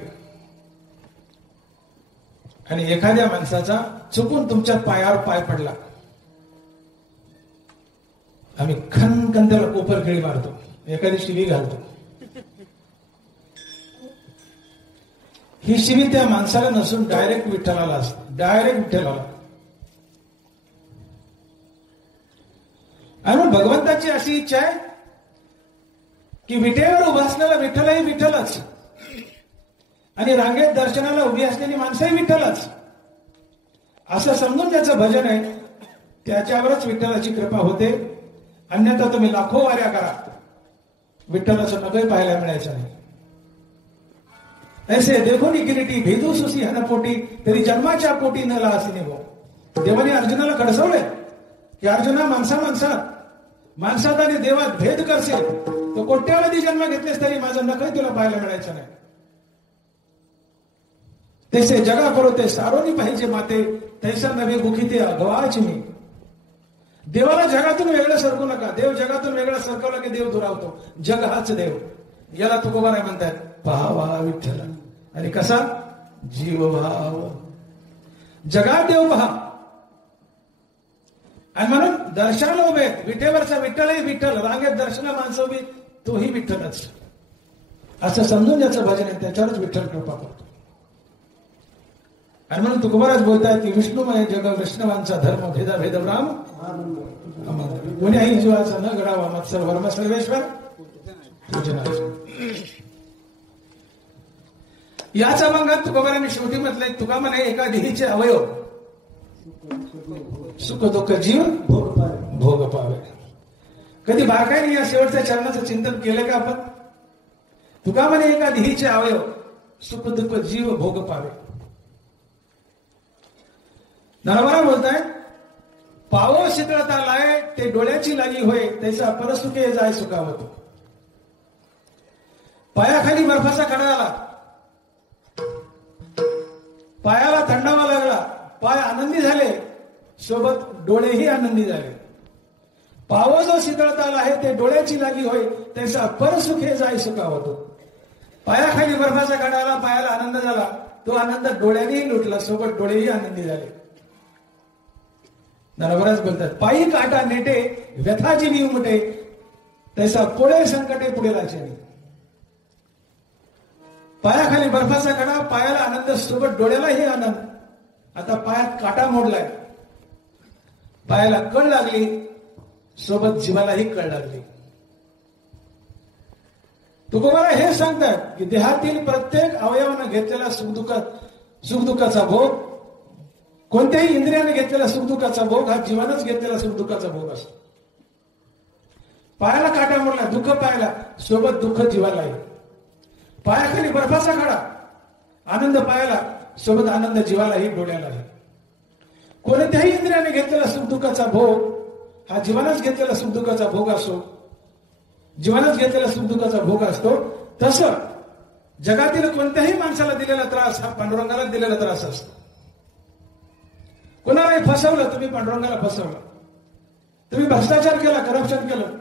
आणि एखाद्या माणसाचा चुकून तुमच्या पायावर पाय पडला, आम्ही खनखन त्याला कोपर खेळी मारतो, एखादी शिवी घालतो. ही शिवी त्या माणसाला नसून डायरेक्ट विठ्ठलाला असते, डायरेक्ट विठ्ठलाला. आणि भगवंताची अशी इच्छा आहे की विटेवर उभा असलेला विठ्ठलही विठ्ठलच, आणि रांगेत दर्शनाला उभी असलेली माणसंही विठ्ठलच, असं समजून ज्याचं भजन आहे त्याच्यावरच विठ्ठलाची कृपा होते. अन्यथा तुम्ही लाखो वाऱ्या करा, विठ्ठलाचं नगय पाहायला मिळायचं नाही. ऐसे देखो नी किरीटी भेदू सुसी हन पोटी तरी जन्माच्या पोटी न लासिने हो. देवाने अर्जुनाला खडसवलंय की अर्जुना माणसात आणि देवात भेद करशील तर कोट्यावधी जन्म घेतलेस तरी माझं नखही तुला पाहायला मिळायचं नाही. तसे जगा करो ते सारोनी पाहिजे माते तैसा नव्हे मुखी ते अगवाच मी. देवाला जगातून वेगळं सरकू नका. देव जगातून वेगळं सरकवलं की देव दुरावतो. जग हाच देव. याला तुकोबाराय म्हणतात पाहावा विठ्ठल. आणि कसा? जीव भाव. जगात देव पहा. आणि म्हणून दर्शनाला उभे विठेवरचा विठ्ठलही विठ्ठल, रांगेत दर्शना माणसं उभी तोही विठ्ठलच, असं समजून ज्याचं भजन आहे त्याच्यावरच विठ्ठल कृपा करतो. आणि म्हणून तुकोबाराज बोलतायत की विष्णुमय जग वैष्णवांचा धर्म भेदा भेद राम कोणीही जीवाचा न घडावा मत्सर वर्म सर्वेश्वर याच अभंगात तुकोबारांनी शेवटी म्हटलंय तुका म्हणे एका देहीचे अवयव सुख दुःख जीव भोग पावे. कधी बारकाईने या शेवटच्या चरणाचं चिंतन केलं का आपण? तुका म्हणे एका देहीचे अवयव सुख दुःख जीव भोग पावे. नरवरा बोलताय पावो शीतळता लाय ते डोळ्याची लागी होय त्याचा परसुखे जाय सुखावतो. पायाखाली बर्फाचा खडा आला, पायाला थंडावा लागला, पाय आनंदी झाले, सोबत डोळेही आनंदी झाले. पावो जो शीतळताल आहे ते डोळ्याची लागी होय त्याचा परसुखे जाय सुखावतो. पायाखाली बर्फाचा खडा आला, पायाला आनंद झाला, तो आनंद डोळ्यानेही लुटला, सोबत डोळेही आनंदी झाले. नरवराज बोलतात पायी काटा नेटे व्यथा जीवी उमटे तैसा पोळे संकटे पुढे राचेनी. पायाखाली बर्फाचा कडा, पायाला आनंद, सोबत डोळ्यालाही आनंद. आता पायात काटा मोडलाय, पायाला कळ लागली, सोबत जीवालाही कळ लागली. तुकोबारा हे सांगतात की देहातील प्रत्येक अवयवानं घेतलेला सुखदुःखाचा भोग, कोणत्याही इंद्रियाने घेतलेला सुखदुःखाचा भोग हा जीवानच घेतलेला सुखदुःखाचा भोग असतो. पायाला काटा मोडला, दुःख पायाला, सोबत दुःख जीवालाही. पायाखाली बर्फाचा खडा, आनंद पायाला, सोबत आनंद जीवालाही डोळ्यालाही. कोणत्याही इंद्रियाने घेतलेला सुखदुःखाचा भोग हा जीवानच घेतलेला सुखदुःखाचा भोग असतो, जीवानच घेतलेला सुखदुःखाचा भोग असतो. तसं जगातील कोणत्याही माणसाला दिलेला त्रास हा पांडुरंगाला दिलेला त्रास असतो. कोणालाही फसवलं, तुम्ही पांडुरंगाला फसवलं. तुम्ही भ्रष्टाचार केला, करप्शन केलं,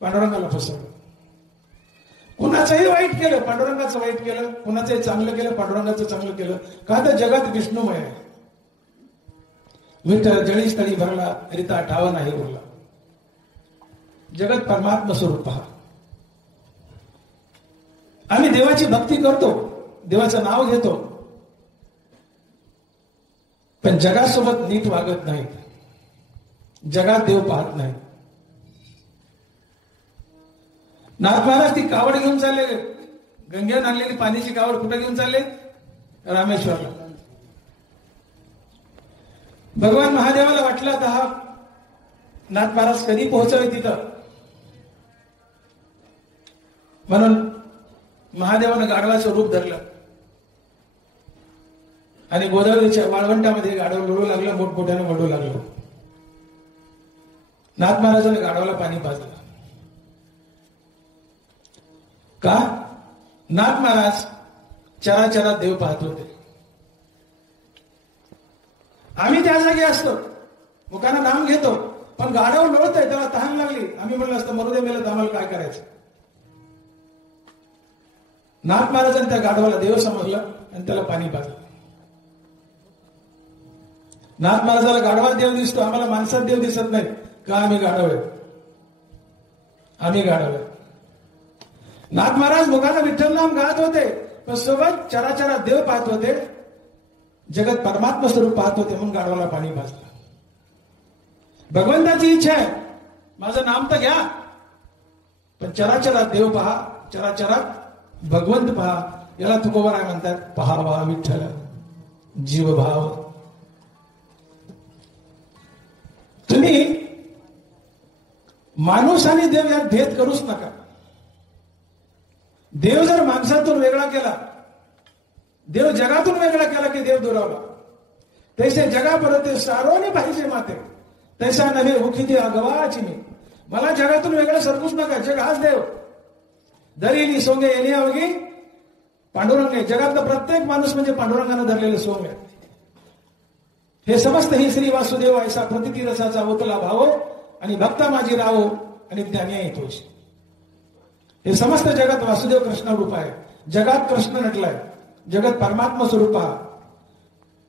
पांडुरंगाला फसवलं. कुणाचंही वाईट केलं, पांडुरंगाचं वाईट केलं. कुणाचंही चांगलं केलं, पांडुरंगाचं चांगलं केलं. का तर जगात विष्णुमय आहे. विठ्ठल जळी स्थळी भरला रिता ठावा नाही उरला. जगत परमात्मा स्वरूप पहा. आम्ही देवाची भक्ती करतो, देवाचं नाव घेतो, पण जगासोबत नीट वागत नाही. जगात देव पाहत नाही. नाथ महाराज ती कावड घेऊन चालले, गंगेवर आणलेली पाण्याची कावड कुठे घेऊन चालले? रामेश्वरला. भगवान महादेवाला वाटलं आता हा नाथ महाराज कधी पोहोचवे तिथं, म्हणून महादेवानं गाढवाचं रूप धरलं आणि गोदावरीच्या वाळवंटामध्ये गाढव लोळू लागलं, मोठमोठ्यानं वडू लागलं. नाथ महाराजांनी गाढवाला पाणी पाजलं. का? नाथ महाराज चराचरात देव पाहत होते. आम्ही त्या जागी असतो, मुखानं नाम घेतो, पण गाढव लोळत आहे, त्याला तहान लागली. आम्ही म्हणलं असतं मरुदे मेलं तर आम्हाला काय करायचं. नाथ महाराजांनी त्या गाढवाला देव समजलं आणि त्याला पाणी पाजलं. नाथ महाराजाला गाढवात देव दिसतो, आम्हाला माणसात देव दिसत नाही. का? आम्ही गाढव आहेत, आम्ही गाढव आहेत. नाथ महाराज मुखानं विठ्ठल नाम गात होते, पण सोबत चराचरात देव पाहत होते, जगत परमात्मा स्वरूप पाहत होते, म्हणून गाढवाला पाणी पाजलं. भगवंताची इच्छा आहे माझं नाम तर घ्या, पण चराचरात देव पहा, चराचरात भगवंत पहा. याला तुकोबाराय म्हणतात पहावा विठ्ठल जीवभाव. तुम्ही माणूस आणि देव यात भेद करूच नका. देव जर माणसातून वेगळा केला, देव जगातून वेगळा केला की देव दुरावला. तैसे जगा परत सारोनी पाहिजे माते, तैसा नव्हे उखिती अगवाची मी. मला जगातून वेगळं सरकूच नका. जग हाच देव. दरिली सोंगे येणे अवघी पांडुरंग आहे. जगातला प्रत्येक माणूस म्हणजे पांडुरंगानं धरलेले सोंग आहे. हे समस्त ही श्री वासुदेव ऐसा प्रतिती रसाचा ओतला भावो आणि भक्ता माझी राहो आणि ज्ञानी आहे तोच. हे समस्त जगत वासुदेव कृष्ण रूप आहे. जगात कृष्ण नटलाय. जगत परमात्मा स्वरूप पहा.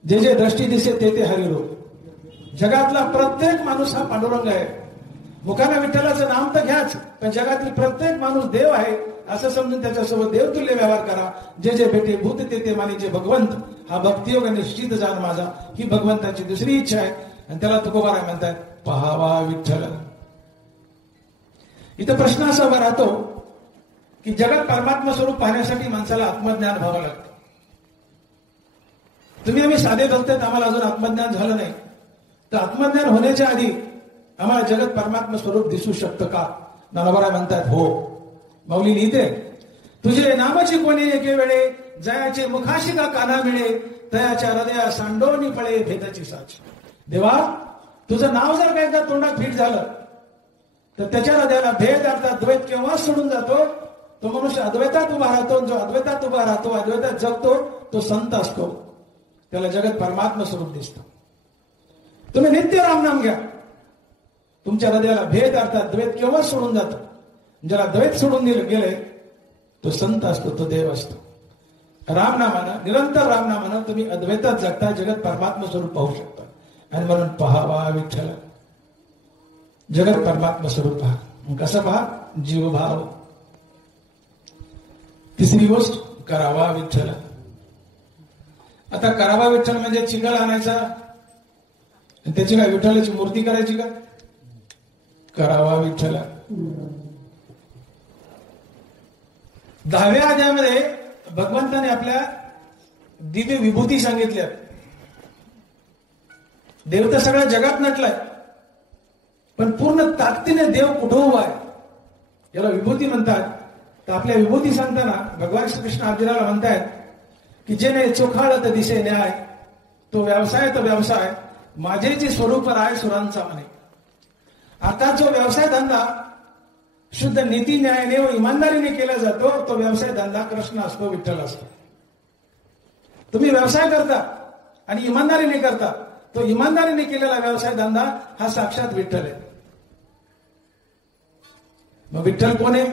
जे जे दृष्टी दिसे ते ते हरिरूप. जगातला प्रत्येक माणूस हा पांडुरंग आहे. मुखाने विठ्ठलाचं नाम तर घ्याच, पण जगातील प्रत्येक माणूस देव आहे असं समजून त्याच्यासोबत देवतुल्य व्यवहार करा. जे जे भेटे भूत ते ते मानिचे भगवंत. हा भक्तियोग निश्चित जाण माझा, ही भगवंताची दुसरी इच्छा आहे. आणि त्याला तुकोबाराय म्हणतात पहावा विठ्ठल. इथं प्रश्न असा उभा राहतो की जगात परमात्मा स्वरूप पाहण्यासाठी माणसाला आत्मज्ञान व्हावं लागतं. तुम्ही आम्ही साधे भक्त आहेत, आम्हाला अजून आत्मज्ञान झालं नाही. तर आत्मज्ञान होण्याच्या आधी आम्हाला जगत परमात्मा स्वरूप दिसू शकतं का? नानोबाराय म्हणतात हो. माऊली लिहिते तुझे नामाची कोणी एके वेळे जयाचे मुखाशी का काना मिळे तयाच्या हृदया सांडोनी पळे भेदाची साच. देवा तुझं नाव जर काय का तोंडात फिट झालं तर त्याच्या हृदयाला भेद अर्थात द्वैत केव्हा सोडून जातो. तो मनुष्य अद्वैतात उभा राहतो. जो अद्वैतात उभा राहतो, अद्वैतात जगतो, तो संत असतो. त्याला जगत परमात्मा स्वरूप दिसतं. तुम्ही नित्य रामनाम घ्या. तुमच्या हृदयाला भेद अर्थात द्वैत केव्हा सोडून जातो. ज्याला द्वैत सोडून गेले तो संत असतो, तो देव असतो. रामनामानं, निरंतर रामनामानं तुम्ही अद्वैतात जगता, जगत परमात्मा स्वरूप पाहू शकता. आणि म्हणून पहावा विठ्ठल. जगत परमात्मा स्वरूप पहा. कसं पहा? जीवभाव. तिसरी गोष्ट करावा विठ्ठल. आता करावा विठ्ठल म्हणजे चिखल आणायचा आणि त्याची काय विठ्ठलाची मूर्ती करायची का? करावा विठ्ठल. 10व्या अध्यायामध्ये भगवंताने आपल्या दिव्य विभूती सांगितल्या. देव तर सगळ्या जगात नटलाय, पण पूर्ण ताकदीने देव कुठं उभा आहे याला विभूती म्हणतात. तर आपल्या विभूती सांगताना भगवान श्रीकृष्ण अर्जुनाला म्हणतायत की जेने चोखाळत दिसे न्याय तो व्यवसाय तो व्यवसाय माझे जे स्वरूप राय सुरांचा म्हणे. आता जो व्यवसाय धंदा शुद्ध नीती न्यायाने व इमानदारीने केला जातो तो व्यवसाय धंदा कृष्ण असतो, विठ्ठल असतो. तुम्ही व्यवसाय करता आणि इमानदारीने करता, तो इमानदारीने केलेला व्यवसाय धंदा हा साक्षात विठ्ठल आहे. मग विठ्ठल कोण आहे?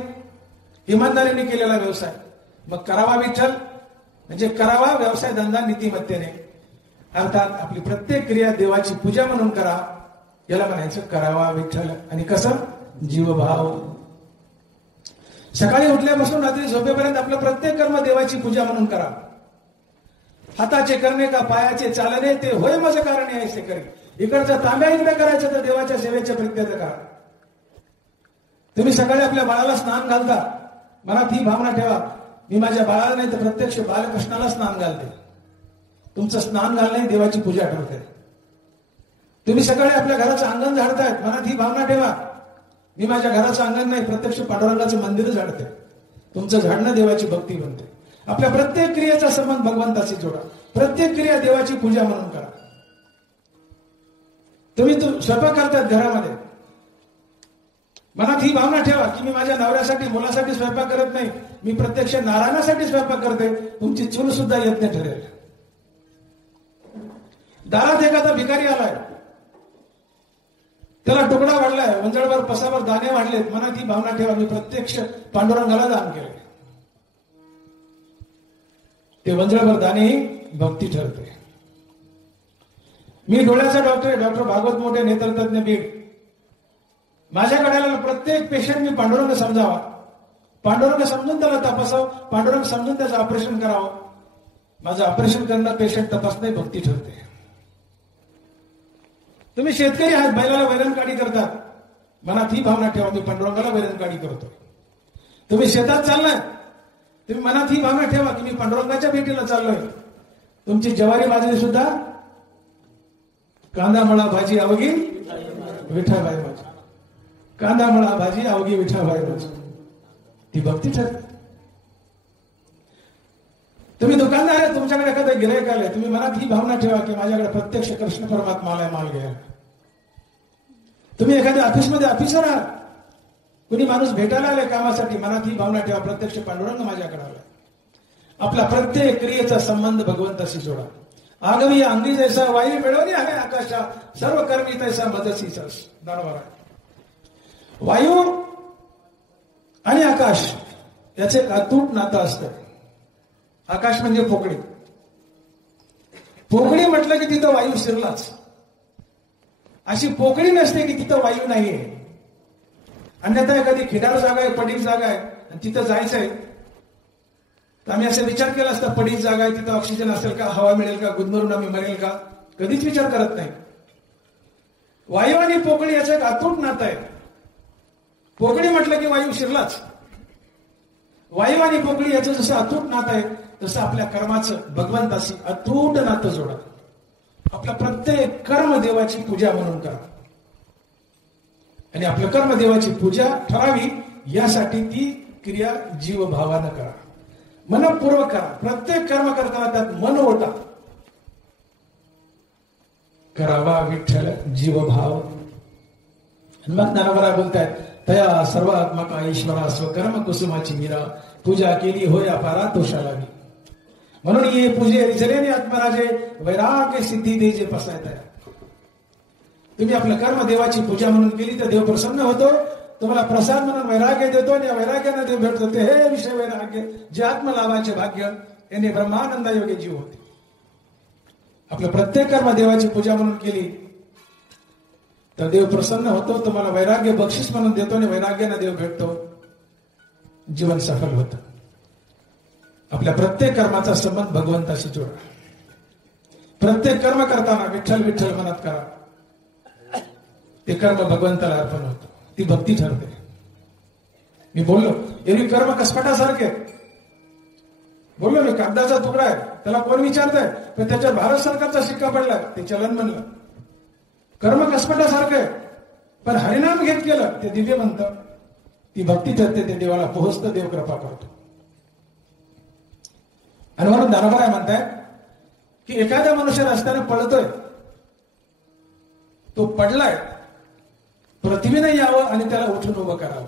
इमानदारीने केलेला व्यवसाय. मग करावा विठ्ठल म्हणजे करावा व्यवसाय धंदा नीतिमत्तेने. अर्थात आपली प्रत्येक क्रिया देवाची पूजा म्हणून करा. याला म्हणायचं करावा विठ्ठल. आणि कसं? जीवभाव. सकाळी उठल्यापासून रात्री झोपेपर्यंत आपलं प्रत्येक कर्म देवाची पूजा म्हणून करा. हाताचे करणे का पायाचे चालणे ते होय माझं कारणे ऐसे करी. इकडचा तांब्या इकडे करायचं तर देवाच्या सेवेच्या प्रीत्यर्थ करा. तुम्ही सकाळी आपल्या बाळाला स्नान घालता, मनात ही भावना ठेवा मी माझ्या बाळाला नाही तर प्रत्यक्ष बालकृष्णाला स्नान घालते. तुमचं स्नान घालणे देवाची पूजा ठरते. तुम्ही सकाळी आपल्या घराचं अंगण झाडतायत, मनात ही भावना ठेवा मी माझ्या घराचं अंगण नाही प्रत्यक्ष पांडुरंगाचं मंदिर झाडते. तुमचं झाडणं देवाची भक्ती बनते. आपल्या प्रत्येक क्रियेचा संबंध भगवंताशी जोडा. प्रत्येक क्रिया देवाची पूजा म्हणून करा. तुम्ही स्वयंपाक करतात घरामध्ये, मनात ही भावना ठेवा की मी माझ्या नवऱ्यासाठी मुलासाठी स्वयंपाक करत नाही, मी प्रत्यक्ष नारायणासाठी स्वयंपाक करते. तुमची चूल सुद्धा यज्ञ ठरेल. दारात एखादा भिकारी आलाय, त्याला तुकडा वाढलाय, वंजळभर पसाभर दाणे वाढलेत, मनात ही भावना ठेवा मी प्रत्यक्ष पांडुरंगाला दान केले. ते वंजळभर दाणे ही भक्ती ठरते. मी डोळ्याचा डॉक्टर आहे, डॉक्टर भागवत मोठे नेत्रतज्ञ बीड. माझ्याकडे आलेला प्रत्येक पेशंट मी पांडुरंग समजावा, पांडुरंग समजून त्याला तपासावं, पांडुरंग समजून त्याचं ऑपरेशन करावं. माझं ऑपरेशन करणं पेशंट तपासणे भक्ती ठरते. तुम्ही शेतकरी आहात, बैलाला वैरणकाडी करतात, मनात ही भावना ठेवा मी पांडुरंगाला वैरणकाडी करतो. तुम्ही शेतात चाललाय, तुम्ही मनात ही भावना ठेवा की मी पांडुरंगाच्या भेटीला चाललोय. तुमची ज्वारी बाजरी सुद्धा कांदा मळा भाजी अवघी विठाबाई माझी, कांदा मळा भाजी अवघी विठाबाई माझी, ती भक्ती ठरते. तुम्ही दुकानदार आहे, तुमच्याकडे एखादं गिरायक आलंय, तुम्ही मनात ही भावना ठेवा की माझ्याकडे प्रत्यक्ष कृष्ण परमात्मा आलाय माल घ्या. तुम्ही एखाद्या ऑफिसमध्ये ऑफिसर आहात, कुणी माणूस भेटायला आलाय कामासाठी, मनात ही भावना ठेवा प्रत्यक्ष पांडुरंग माझ्याकडे आलाय. आपला प्रत्येक क्रियेचा संबंध भगवंताशी जोडा. आगमी अंगी जैसा वायू मिळवणी आहे आकाशा, सर्व कर्मी तैसा मदसीचा. दानवारा वायू आणि आकाश याचे अतूट नातं असतं. आकाश म्हणजे पोकळी. पोकळी म्हटलं की तिथं वायू शिरलाच. अशी पोकळी नसते की तिथं वायू नाहीये. अन्यथा एखादी खिडार जागा आहे, पडीक जागा आहे आणि तिथं जायचंय तर आम्ही असा विचार केला असता, पडीक जागा आहे तिथं ऑक्सिजन असेल का, हवा मिळेल का, गुदमरून आम्ही मरेल का, कधीच विचार करत नाही. वायू आणि पोकळी याचं एक अतूट नातं आहे. पोकळी म्हटलं की वायू शिरलाच. वायू आणि पोकळी याचं जसं अतूट नातं आहे तसं आपल्या कर्माचं भगवंताशी अतूट नातं जोडा. आपला प्रत्येक कर्म देवाची पूजा म्हणून करा आणि आपलं कर्म देवाची पूजा ठरावी यासाठी ती क्रिया जीवभावानं करा, मनपूर्वक करा. प्रत्येक कर्म करताना त्यात मन ओटा करावा विठ्ठल जीवभाव. मग ज्ञानोबा बोलतायत, तया सर्वात्मका ईश्वरा स्वकर्म कुसुमाची मीरा, पूजा केली होय अपारा तोषाला मी. म्हणून ये पूजे रिझलेने आत्मराजे, वैराग्य सिद्धी दे जे पसायत आहे. तुम्ही आपलं कर्म देवाची पूजा म्हणून केली तर देव प्रसन्न होतो, तुम्हाला प्रसाद म्हणून वैराग्य देतो आणि या वैराग्याने देव भेटतो. ते हे विषय वैराग्य जे आत्मलाभाचे भाग्य याने ब्रह्मानंदा योगे जीव होते. आपलं प्रत्येक कर्म देवाची पूजा म्हणून केली तर देव प्रसन्न होतो, तुम्हाला वैराग्य बक्षीस म्हणून देतो आणि वैराग्याने देव भेटतो, जीवन सफल होतं. आपल्या प्रत्येक कर्माचा संबंध भगवंताशी जोडा. प्रत्येक कर्म करताना विठ्ठल विठ्ठल मनात करा. ते कर्म भगवंताला अर्पण होतं, ती भक्ती ठरते. मी बोललो एरवी कर्म कसपटासारखे बोललो मी, कागदाचा तुकडा आहे त्याला कोण विचारतंय, पण त्याच्यावर भारत सरकारचा शिक्का पडलाय ते चलन म्हणलं. कर्म कसपटासारखं आहे पण हरिनाम घेत केलं ते दिव्य म्हणतं, ती भक्ती ठरते. ते देवाला पोहोचतं, देव कृपा करतो. आणि म्हणून दानोबा म्हणताय की एखाद्या मनुष्य रस्त्याने पळतोय, तो पडलाय, पृथ्वीने यावं आणि त्याला उठून उभं करावं.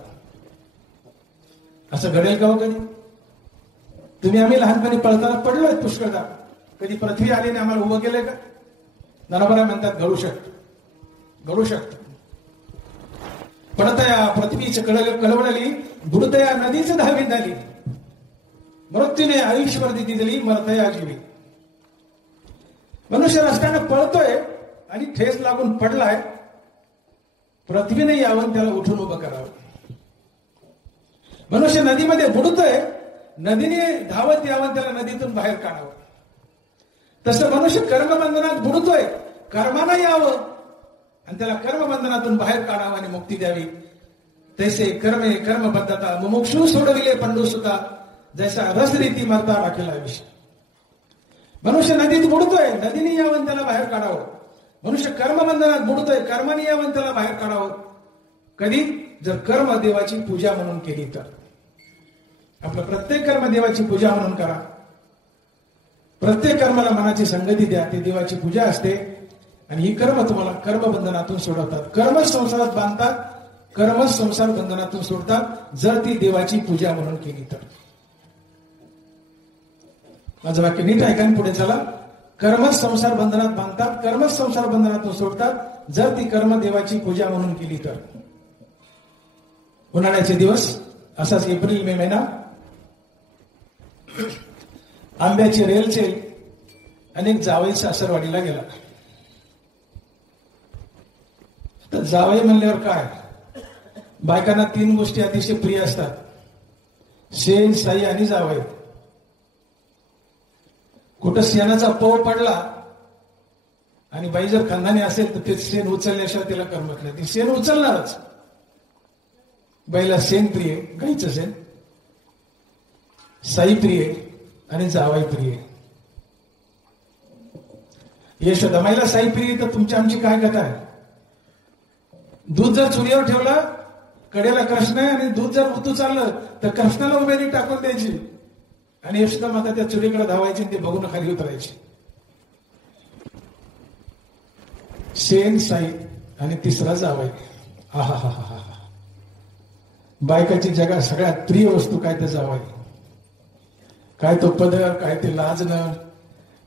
असं घडेल का हो कधी? तुम्ही आम्ही लहानपणी पळताना पडलोय पुष्कळदा, कधी पृथ्वी आलीने आम्हाला उभं केलंय का? दानोबा म्हणतात घडू शकतं, घडू शकतं. पडतया पृथ्वीच कळवळली, बुडतया नदीच धावी झाली, मृत्यूने आयुष्यभर दिली, मरतया जीवी. मनुष्य रस्त्याने पळतोय आणि ठेस लागून पडलाय, पृथ्वीने यावं त्याला उठून उभं करावं. मनुष्य नदीमध्ये बुडतोय, नदीने धावत यावं त्याला नदीतून बाहेर काढावं. तसं मनुष्य कर्मबंधनात बुडतोय, कर्माला यावं आणि त्याला कर्मबंधनातून बाहेर काढावं आणि मुक्ती द्यावी. तैसे कर्मे कर्मबद्धता मुमुक्षू सोडविले पंडुसुता, जैसा रस रीती मरता राखेला विषय. मनुष्य नदीत बुडतोय, नदीने यावं त्याला बाहेर काढावं. मनुष्य कर्मबंधनात बुडतोय, कर्माने यावं त्याला बाहेर काढावं. कधी? जर कर्म देवाची पूजा म्हणून केली तर. आपलं प्रत्येक कर्म देवाची पूजा म्हणून करा. प्रत्येक कर्माला मनाची संगती द्या, ती देवाची पूजा असते. आणि ही कर्म तुम्हाला कर्मबंधनातून सोडवतात, कर्म संसारात बांधतात, कर्म संसार बंधनातून सोडतात, जर ती देवाची पूजा म्हणून केली तर. माझं वाक्य नीट ऐका पुढे चला. कर्म संसार बंधनात बांधतात, कर्म संसार बंधनातून सोडतात, जर ती कर्म देवाची पूजा म्हणून केली तर. उन्हाळ्याचे दिवस, असाच एप्रिल मे महिना, आंब्याची रेलचे अनेक जावई सासरवाडीला गेला. तर जावई म्हणल्यावर काय, बायकांना 3 गोष्टी अतिशय प्रिय असतात, शेण, साई आणि जावई. कुठं शेणाचा पव पडला आणि बाई जर खानदानी असेल तर ते शेण उचलल्याशिवाय तिला करमत नाही, ती शेण उचलणारच. बाईला शेण प्रिय, गाईचं शेण, साई प्रिय आणि जावाई प्रिय. यशोदा माईला साई प्रिय, तर तुमची आमची काय कथा आहे? दूध जर चुलीवर ठेवलं कडेला कृष्ण आहे आणि दूध जर उतू चाललं तर कृष्णाला उमेदी टाकून द्यायची आणि यशोदा माता त्या चुलीकडे धावायची आणि ते बघून खाली उतरायची. शेण साई आणि तिसरा जावई. आहा हा हा हा. बायकाची जगात सगळ्यात प्रिय वस्तू काय ते जावई. काय तो पदर, काय ते लाजणं,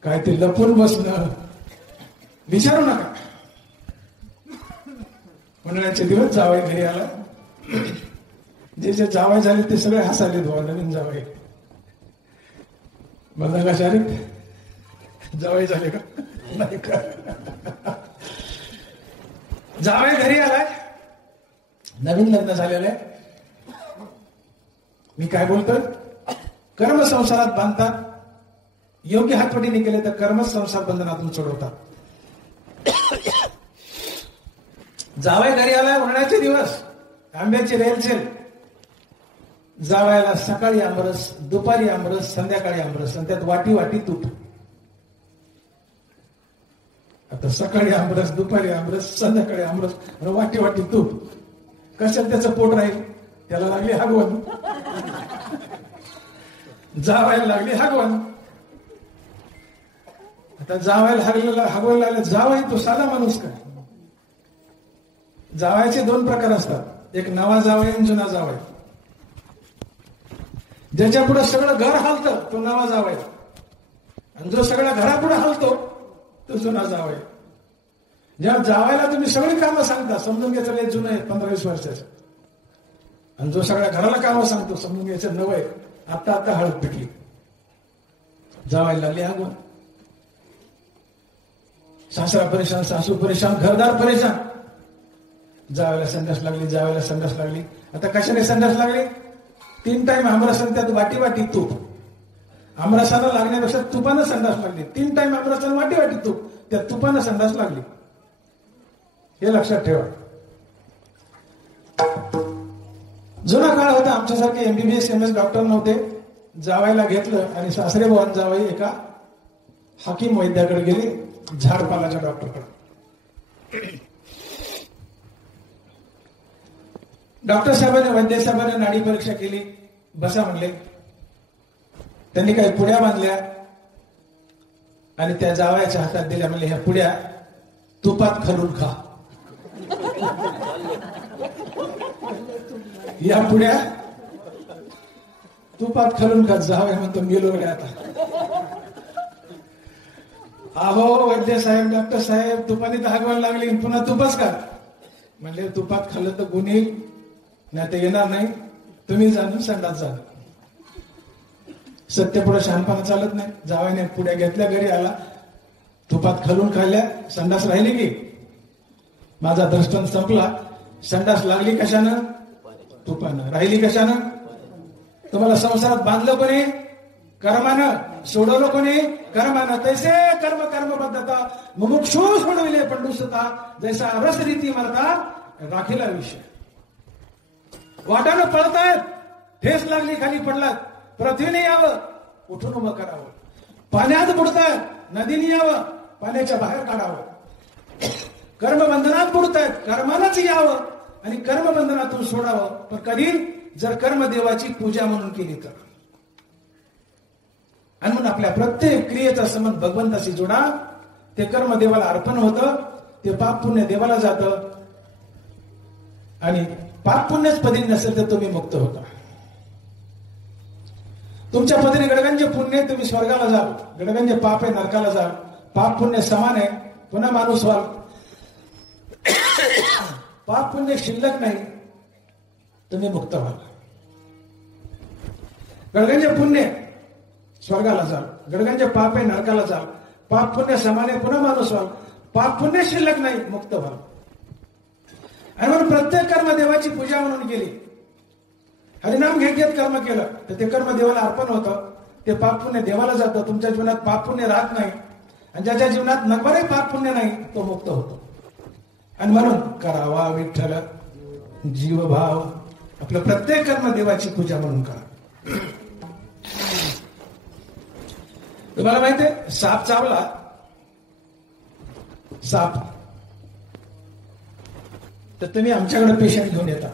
काय ते लपून बसणं, विचारू नका. मंडळाचे दिवस जावई घरी आला. जे जे जावई झाले ते सगळे हसाले. नवीन जावई मला का शारीक जावई झाले का नाही का. जावई घरी आलाय, नवीन लग्न झालेलं आहे. मी काय बोलतोय, कर्म संसारात बांधतात, योग्य हातवटीने केले तर कर्म संसार बंधनातून सोडवतात. जावई घरी आलाय, उन्हाळ्याचे दिवस, आंब्याची रेलचेल. जावयाला सकाळी आमरस, दुपारी आमरस, संध्याकाळी आमरस आणि त्यात वाटी वाटी तूप. आता सकाळी आमरस, दुपारी आमरस, संध्याकाळी आमरस आणि वाटी वाटी तूप. कशात त्याचं पोट राहील. त्याला लागली हागवण, जावायला लागली हागवण. आता जावायला हागवायला लागले. जावाई तो साधा माणूस काय. जावायचे दोन प्रकार असतात, एक नवा जावई आणि जुना जावई. ज्याच्या पुढे सगळं घर हालतं तो नवा जावई आणि जो सगळ्या घरापुढे हालतो तो जुना जावई. ज्या जावायला तुम्ही सगळी कामं सांगता समजून घ्यायचं लय जुनं आहे, 15-20 वर्षाचं. आणि जो सगळ्या घराला कामं सांगतो समजून घ्यायचं नवं आहे, आता आता हळद पिकली. जावायला लागली हागवण. सासरा परेशान, सासू परेशान, घरदार परेशान. जावायला संडास लागली, जावायला संडास लागली. आता कशाने संडास लागली. 3 टाइम आमरसन, त्यात वाटी वाटी तूप. आमरसाला लागण्यापेक्षा तुपानं संडास लागली. 3 टाइम आमरसन, वाटी वाटी तूप, त्यात तुपानं संडास लागली. हे लक्षात ठेवा. जुना काळ होता, आमच्यासारखे MBBS MS डॉक्टर नव्हते. जावायला घेतलं आणि सासरे भावान जावई एका हाकीम वैद्याकडे गेले, झाडपालाच्या डॉक्टरकडे. डॉक्टर साहेबांनी, वैद्य साहेबांनी नाडी परीक्षा केली. बसा म्हणले. त्यांनी काही पुड्या बांधल्या आणि त्या जावयाच्या हातात दिल्या. म्हणले ह्या पुड्या तुपात खालून खा. या पुड्या तुपात खालून खा. जावया म्हणतो मेलो रे आता. अहो वैद्य साहेब, डॉक्टर साहेब, तुपाने तर हागवायला लागली, पुन्हा तुपच का. म्हणले तुपात खाल्लं तर गुण येईल, नाही तर येणार नाही. तुम्ही जाणून संडास जा. सत्य पुढे शहाणपणा चालत नाही. जावायने पुढे घेतल्या, घरी आला, तुपात खालून खाल्ल्या, संडास राहिली की. माझा दृष्टांत संपला. संडास लागली कशानं. तुपानं. राहिली कशानं. तुम्हाला संसारात बांधलं कोणी. कर्मानं. सोडवलं कोणी. कर्मानं. तैसे कर्म कर्मबद्धता मुमुक्षु सोडविले पंडुसता, जैसा रस रीती मरता राखीला विषय. वाटानं पळतायत, ठेस लागली, खाली पडलात, पृथ्वीने यावं, उठून उभं करावं. पाण्यात बुडतायत, नदीने यावं, पाण्याच्या बाहेर काढावं. कर्मबंधनात बुडतायत, कर्मालाच यावं आणि कर्मबंधनातून सोडावं. पण कधी, जर कर्मदेवाची पूजा म्हणून केली तर. आणि म्हणून आपल्या प्रत्येक क्रियेचा संबंध भगवंताशी जोडा. ते कर्म देवाला अर्पण होतं, ते पाप पुण्य देवाला जातं. आणि पाप पुण्यच पदी नसेल तर तुम्ही मुक्त होता. तुमच्या पदरी गडगंज पुण्य, तुम्ही स्वर्गाला जाल. गडगंज पाप आहे, नरकाला जाल. पाप पुण्य समान आहे, पुन्हा माणूस व्हाल. पाप पुण्य शिल्लक नाही, तुम्ही मुक्त व्हाल. गडगंज पुण्य, स्वर्गाला जाल. गडगंज पाप आहे, नरकाला जाल. पाप पुण्य समान आहे, पुन्हा माणूस व्हाल. पाप पुण्य शिल्लक नाही, मुक्त व्हाल. आणि म्हणून प्रत्येक कर्म देवाची पूजा म्हणून केली. हरिनाम घेत कर्म केलं तर ते कर्म देवाला अर्पण होतं. ते पाप पुण्य देवाला जातं. तुमच्या जीवनात पाप पुण्य राहत नाही. आणि ज्याच्या जीवनात नंबरही पाप पुण्य नाही, तो मुक्त होतो. आणि म्हणून करावा विठ्ठल जीवभाव. आपलं प्रत्येक कर्म देवाची पूजा म्हणून करा. तुम्हाला माहितीये, साप चावला, साप तर तुम्ही आमच्याकडे पेशंट घेऊन येता.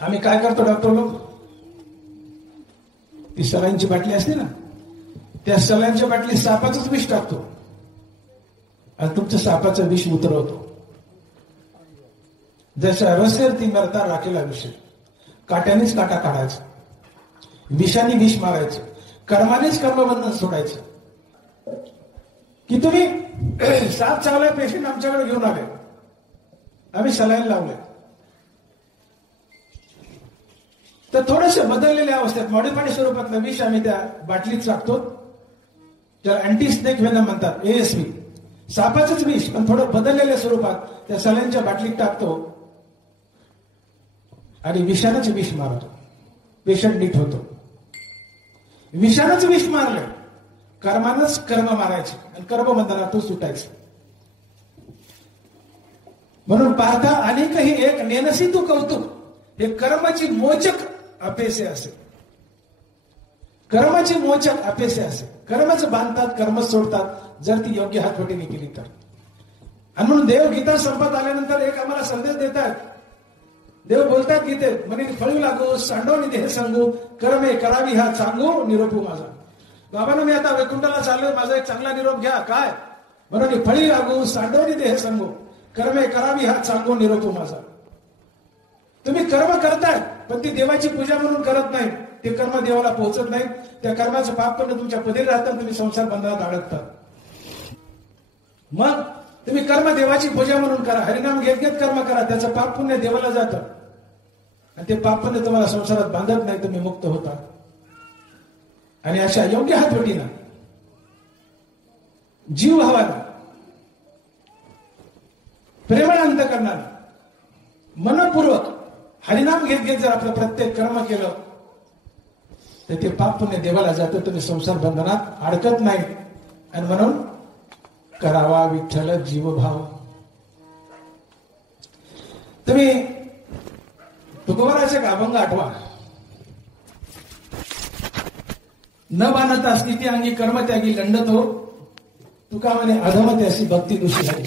आम्ही काय करतो डॉक्टर लोक, ती सलाईनची बाटली असते ना, त्या सलाईनच्या बाटली सापाचंच विष टाकतो आणि तुमचं सापाचं विष उतरवतो. जशा रसेल ती मरता राखेला विष. काट्यानेच काटा काढायचा, विषाने विष मारायचं, कर्मानेच कर्मबंधन सोडायचं. की तुम्ही साप चावलाय, पेशंट आमच्याकडे घेऊन आले, आम्ही सलाईन लावले, तर थोडेसे बदललेल्या अवस्थेत मॉडिफाईड स्वरूपातलं विष आम्ही त्या बाटलीत टाकतो. त्याला अँटी स्नेक वेनम म्हणतात, ASV. सापाचंच विष पण थोडं बदललेल्या स्वरूपात त्या सलाईनच्या बाटलीत टाकतो आणि विषाणूच विष मारतो. पेशंट नीट होतो. विषाणूच विष मारलं, कर्मानंच कर्म मारायचे आणि कर्मबंधनातून सुटायचं. म्हणून पाहता अनेकही एक नेनसी तू कौतुक, हे कर्माची मोचक अपेसे असे. कर्माची मोचक अपेसे असे. कर्मच बांधतात, कर्मच सोडतात जर ती योग्य हातवटीने केली तर. आणि म्हणून देव गीता संपत आल्यानंतर एक आम्हाला संदेश देतात. देव बोलतात गीतेत, म्हणे फळू लागू सांडोनी देह सांगू, कर्मे करावी हा सांगू निरोपू माझा. बाबांना मी आता वैकुंठाला चाललोय, माझा एक चांगला निरोप घ्या. काय म्हणून फळी लागू सांडोनी देह सांगू, कर्मे करावी हा सांगू निरोपू माझा. तुम्ही कर्म करताय पण ती देवाची पूजा म्हणून करत नाही, ते कर्म देवाला पोहोचत नाही. त्या कर्माचं पाप पण तुमच्या पदरी राहतात, तुम्ही संसार बंधनात अडकतात. मग तुम्ही कर्म देवाची पूजा म्हणून करा, हरिनाम घेत घेत कर्म करा, त्याचं पाप पुण्य देवाला जातं आणि ते पाप पुण्य तुम्हाला संसारात बांधत नाही, तुम्ही मुक्त होता. आणि अशा योग्य हातवटीनं जीव भावाला प्रेमळ अंतःकरणानं मनपूर्वक हरिनाम घेत घेत जर आपलं प्रत्येक कर्म केलं तर ते पाप पुण्य देवाला जातं, तुम्ही संसार बंधनात अडकत नाही. आणि म्हणून करावा विठ्ठल जीवभाव. तुम्ही तुकोबाराचे अभंग आठवा. न बांधता स्थिती अंगी कर्म त्यागी लंडतो, तुका म्हणे अधम त्याशी भक्ती दुषी झाली.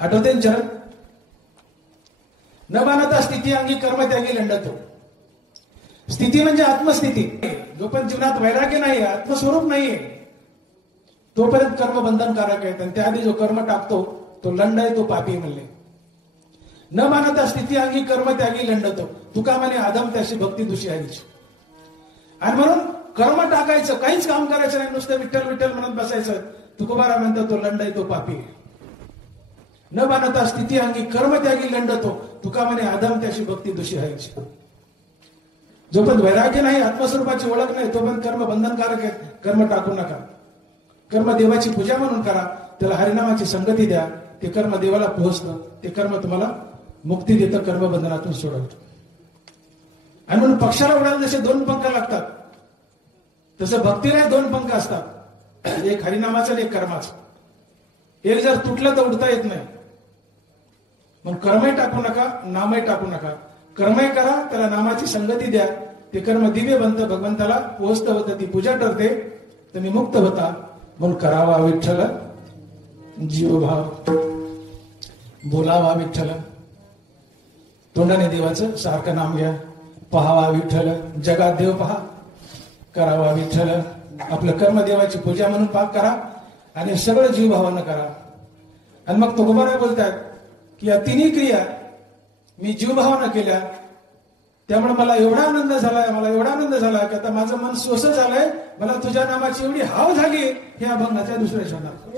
आठवते ना चरण? न बांधता स्थिती अंगी कर्म त्यागी लंडतो. स्थिती म्हणजे आत्मस्थिती. जोपर्यंत जीवनात वैराग्य नाही, आत्मस्वरूप नाहीये, तोपर्यंत कर्म बंधनकारक आहेत. आणि त्याआधी जो कर्म टाकतो तो लंड आहे, तो पापी म्हणले. न मानता स्थिती अंगी कर्म त्यागी लंडतो, तुका म्हणे आदम त्याशी भक्ती दुषी आईची. आणि म्हणून कर्म टाकायचं, काहीच काम करायचं नाही, नुसतं विठ्ठल विठ्ठल म्हणत बसायचं. तुकोबारा म्हणतो तो लंड आहे, तो पापी आहे. न मानता स्थिती अंगी कर्म त्यागी लंडतो, तुका म्हणे आदम त्याशी भक्ती दुषी आईची. जोपर्यंत वैराग्य नाही, आत्मस्वरूपाची ओळख नाही, तोपर्यंत कर्म बंधनकारक आहेत. कर्म टाकू नका. कर्म देवाची पूजा म्हणून करा, त्याला हरिनामाची संगती द्या. ते कर्म देवाला पोहोचतं, ते कर्म तुम्हाला मुक्ती देतं, कर्मबंधनातून सोडवतं. आणि म्हणून पक्षाला उडायला जसे दोन पंख लागतात, तसं भक्तीला दोन पंख असतात, एक हरिनामाचं आणि एक कर्माचं. एक जर तुटलं तर उडता येत नाही. मग कर्मही टाकू नका, नामही टाकू नका. कर्मही करा, त्याला नामाची संगती द्या. ते कर्म दिव्य बनतं, भगवंताला पोहोचतं होतं, ती पूजा ठरते, तुम्ही मुक्त होता. म्हणून करावा विठ्ठल जीवभाव, बोलावा विठ्ठल, तोंडाने देवाचं सारखं नाम घ्या. पहावा विठ्ठल, जगात देव पहा. करावा विठ्ठल, आपलं कर्म देवाची पूजा म्हणून पाप करा आणि सगळं जीवभावानं करा. आणि मग तुकोबारा बोलतात की या तिन्ही क्रिया मी जीवभावानं केल्या, त्यामुळे मला एवढा आनंद झालाय, मला एवढा आनंद झाला की आता माझं मन स्वस्त झालंय, मला तुझ्या नामाची एवढी हाव झाली. हे अभंगाच्या दुसऱ्या शब्दात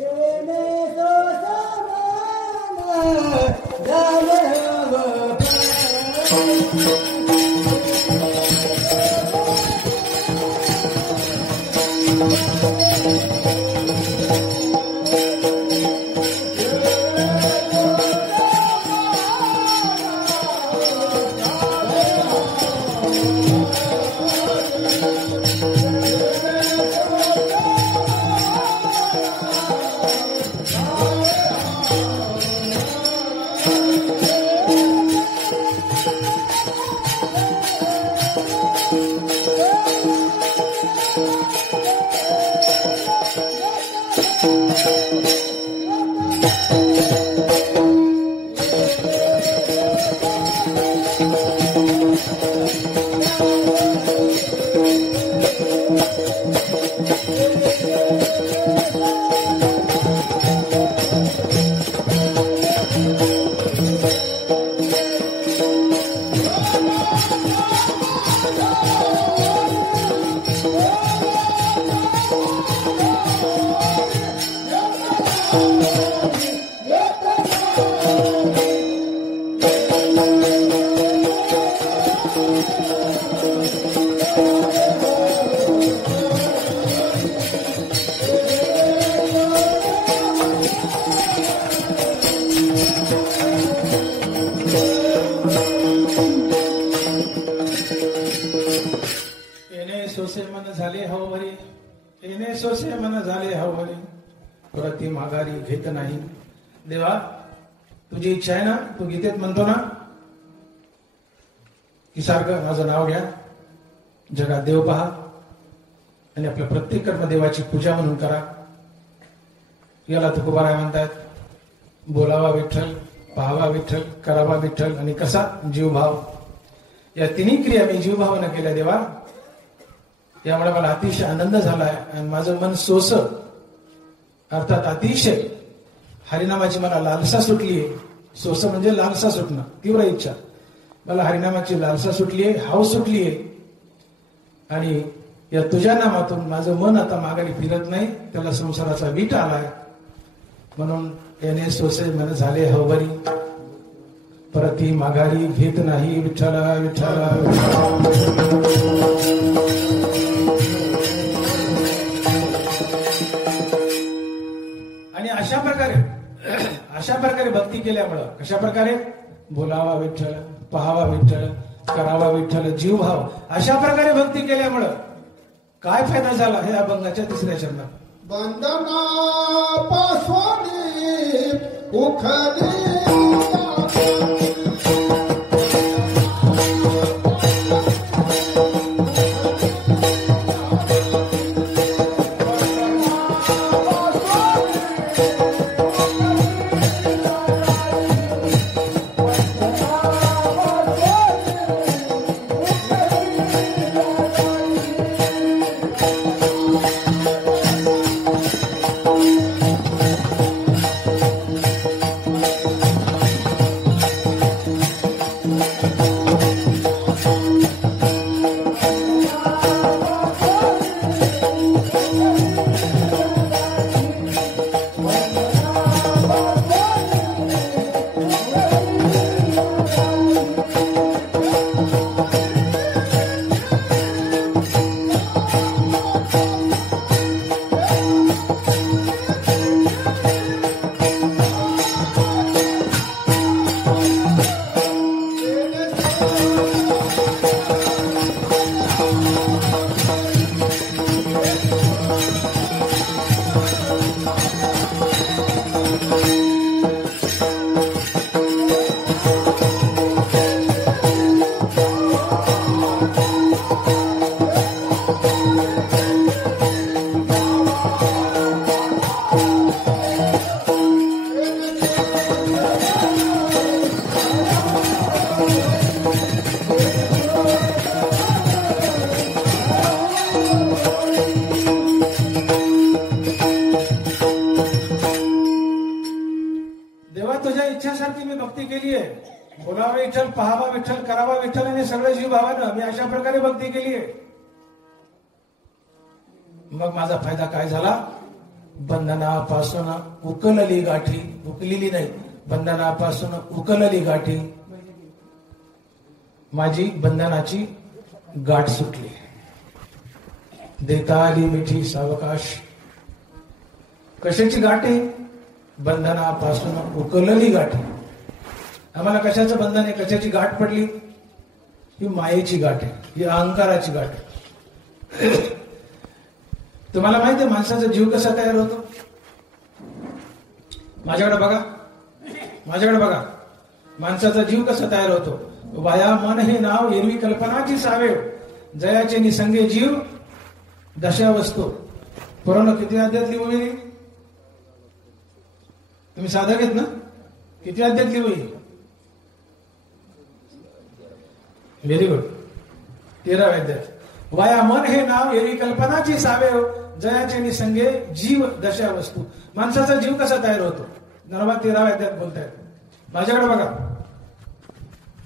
सोसे मन झाले हवरे, परती माघारी घेत नाही. देवा, तुझी इच्छा आहे ना, तू गीतेत म्हणतो ना की सारखं माझं नाव घ्या, जगात देव पहा आणि आपलं प्रत्येक कर्म देवाची पूजा म्हणून करा. याला तुकोबाराय म्हणतात, बोलावा विठ्ठल, पाहावा विठ्ठल, करावा विठ्ठल आणि कसा जीवभाव. या तिन्ही क्रिया मी जीवभावानं केल्या देवा. यामुळे मला अतिशय आनंद झालाय आणि माझं मन सोस, अर्थात अतिशय हरिनामाची मला लालसा सुटलीये. सोस म्हणजे लालसा सुटणं, तीव्र इच्छा. मला हरिनामाची लालसा सुटलीये, हाव सुटलीये आणि या तुझ्या नामातून माझं मन आता माघारी फिरत नाही. त्याला संसाराचा वीट आलाय. म्हणून याने सोसे मन झाले हवरी, परती माघारी घेत नाही. विठ्ठला विठ्ठला आणि अशा प्रकारे भक्ती केल्यामुळं, कशा प्रकारे, बोलावा विठ्ठल, पहावा विठ्ठल, करावा विठ्ठल, जीवभाव, अशा प्रकारे भक्ती केल्यामुळं काय फायदा झाला हे अभंगाच्या तिसऱ्या चरणात. बंधनापासून उखली बोलावा विठ्ठल, पहावा विठ्ठल, करावा विठ्ठल आणि सगळं जीव भावानं मी अशा प्रकारे भक्ती केली आहे. मग माझा फायदा काय झाला? बंधनापासून उकलली गाठी, उकलेली नाही, बंधनापासून उकलली गाठी, माझी बंधनाची गाठ सुटली. देता आली मिठी सावकाश. कशाची गाठ आहे? बंधनापासून उकलली गाठी. आम्हाला कशाचं बंधन आहे, कशाची गाठ पडली? ही मायेची गाठ आहे, ही अहंकाराची गाठ आहे. तुम्हाला माहिती आहे माणसाचा जीव कसा तयार होतो? माझ्याकडे बघा, माझ्याकडे बघा, माणसाचा जीव कसा तयार होतो. वाया मन हे नाव एरवी कल्पनाची सावेव, जयाचे निसंगे जीव दशा वस्तू. पुराण किती अध्यायातली वही? तुम्ही साधक आहेत ना? किती अध्यायातली वही? Very good. 13व्या अध्यायात. वाया मन हे नाव एरवी कल्पनाची सावेव, जयाचे निसंगे जीव दशा वस्तू. माणसाचा जीव कसा तयार होतो? 13व्या अध्यायात बोलतायत. माझ्याकडे बघा,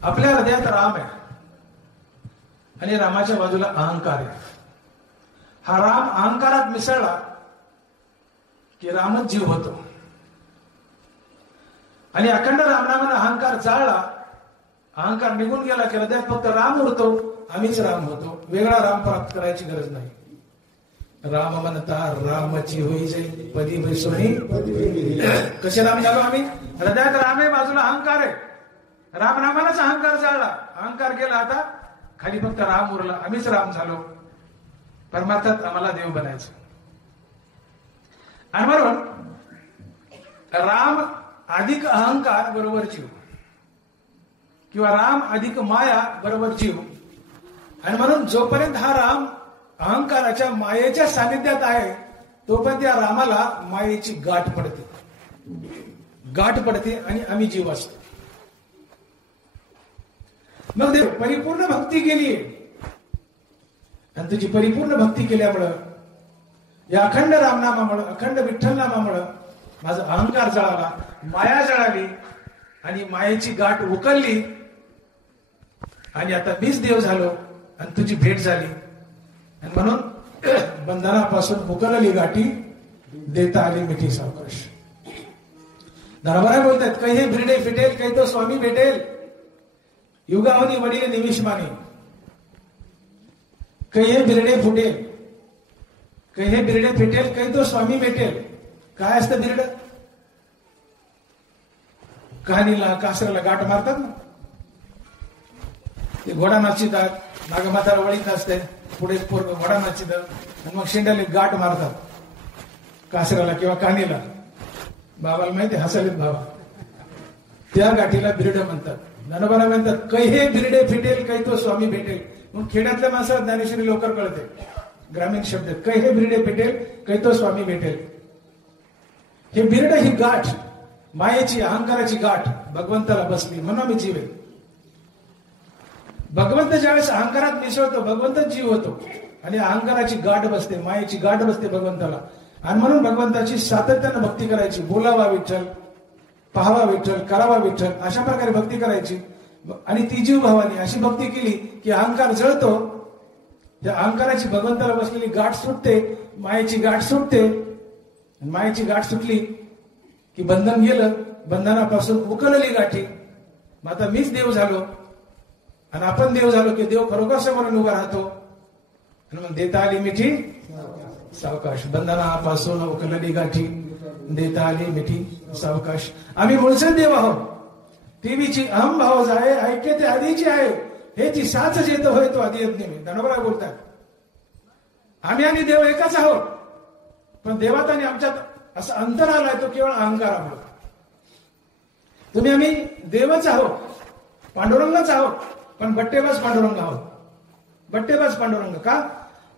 आपल्या हृदयात राम आहे आणि रामाच्या बाजूला अहंकार आहे. हा राम अहंकारात मिसळला की रामच जीव होतो आणि अखंड रामनामाने अहंकार जाळला, अहंकार निघून गेला की हृदयात फक्त राम उरतो, आम्हीच राम होतो. वेगळा राम प्राप्त करायची गरज नाही. राम म्हणता रामाची होई जाई पदी बैसोनी. कसे राम झालो आम्ही? हृदयात राम आहे, बाजूला अहंकार आहे. रामनामालाच अहंकार जाळला, अहंकार गेला, आता खाली फक्त राम उरला, आम्हीच राम झालो. परमार्थात आम्हाला देव बनायचं. आणि म्हणून राम अधिक अहंकार बरोबर जीव, किंवा राम अधिक माया बरोबर जीव. आणि म्हणून जोपर्यंत हा राम अहंकाराच्या मायेच्या सानिध्यात आहे तोपर्यंत या रामाला मायेची गाठ पडते आणि आम्ही जीव असतो. मग देव परिपूर्ण भक्ती केली आणि तुझी परिपूर्ण भक्ती केल्यामुळं, या अखंड रामनामामुळं, अखंड विठ्ठल नामामुळं माझा अहंकार जळाला, माया जळाली आणि मायेची गाठ उकलली आणि आता मीच देव झालो आणि तुझी भेट झाली. आणि म्हणून बंधनापासून उकलली गाठी देता आली मिठी सावकाश. दरबारा बोलतात, काही हे भिरडे फिटेल, काही तो स्वामी भेटेल. युगावनी वडील निमिषमाने, काही हे बिरडे फुटेल, काही हे बिरडे फिटेल, काही तो स्वामी भेटेल. काय असतं बिरड? कहाणीला कासऱ्याला गाठ मारतात ना, ते घोडा नाचितात, नागमाताला वळीत असते, पुढे घोडा नाचित आणि मग शेंड्याला गाठ मारतात कासऱ्याला किंवा कानीला. बाबाला माहिती, हसालीत बाबा. त्या गाठीला बिरड म्हणतात. ज्ञानोबाला म्हणतात, काही हे बिरडे फिटेल, काही तो स्वामी भेटेल. म्हणून खेड्यातल्या माणसाला ज्ञानेश्वरी लवकर कळते. ग्रामीण शब्द, काही हे बिरडे फिटेल, काही तो स्वामी भेटेल. हे बिरड, ही गाठ, मायेची अहंकाराची गाठ भगवंताला बसली म्हणून आम्ही जीव आहे. भगवंत ज्यावेळेस अहंकारात मिसळतो भगवंतच जीव होतो आणि अहंकाराची गाठ बसते, मायेची गाठ बसते भगवंताला. आणि म्हणून भगवंताची सातत्यानं भक्ती करायची. बोलावा विठ्ठल, पाहावा विठ्ठल, करावा विठ्ठल, अशा प्रकारे भक्ती करायची. आणि ती जीव भावानी अशी भक्ती केली की अहंकार जळतो, त्या अहंकाराची भगवंताला बसलेली गाठ सुटते, मायेची गाठ सुटते. मायेची गाठ सुटली की बंधन गेलं, बंधनापासून उकलली गाठी. मग आता मीच देव झालो आणि आपण देव झालो की देव खरोखर समोरून उभा राहतो. आणि मग देता आली मिठी सावकाश, बंधनापासून उकलली गाठी देता आली मिठी सावकाश. आम्ही मूळचे देव आहोत, टीव्हीची अहम भाव जाय, ऐक्य ते आधीची आहे, हे ती साच जेत होय तो आधी यज्ञ. धनोबरा बोलतात, आम्ही आणि देव एकच आहोत, पण देवात आणि आमच्यात असं अंतर आलाय तो केवळ अहंकारामुळे. तुम्ही आम्ही देवच आहोत, पांडुरंगच आहोत, पण बट्टेबाज पांडुरंग आहोत. बट्टेबाज पांडुरंग का?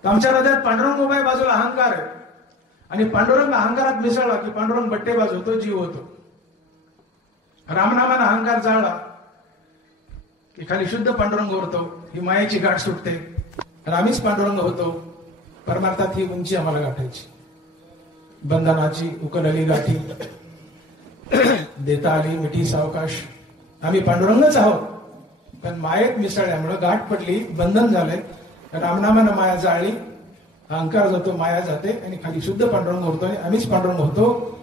तर आमच्या हृदयात पांडुरंग उभा आहे, बाजूला अहंकार आहे. आणि पांडुरंग अहंकारात मिसळला की पांडुरंग बट्टेबाज होतो, जीव होतो. रामनामानं अहंकार जाळला की खाली शुद्ध पांडुरंग उरतो, ही मायेची गाठ सुटते आणि आम्हीच पांडुरंग होतो. परमार्थात ही उंची आम्हाला गाठायची. बंधनाची उकलली गाठी देता आली मिठी सावकाश. आम्ही पांडुरंगच आहोत, पण मायेत मिसळल्यामुळे गाठ पडली, बंधन झालंय. रामनामानं माया जाळली, अहंकार जातो, माया जाते आणि खाली शुद्ध पांडुरंग होतो आणि आम्हीच पांडुरंग होतो.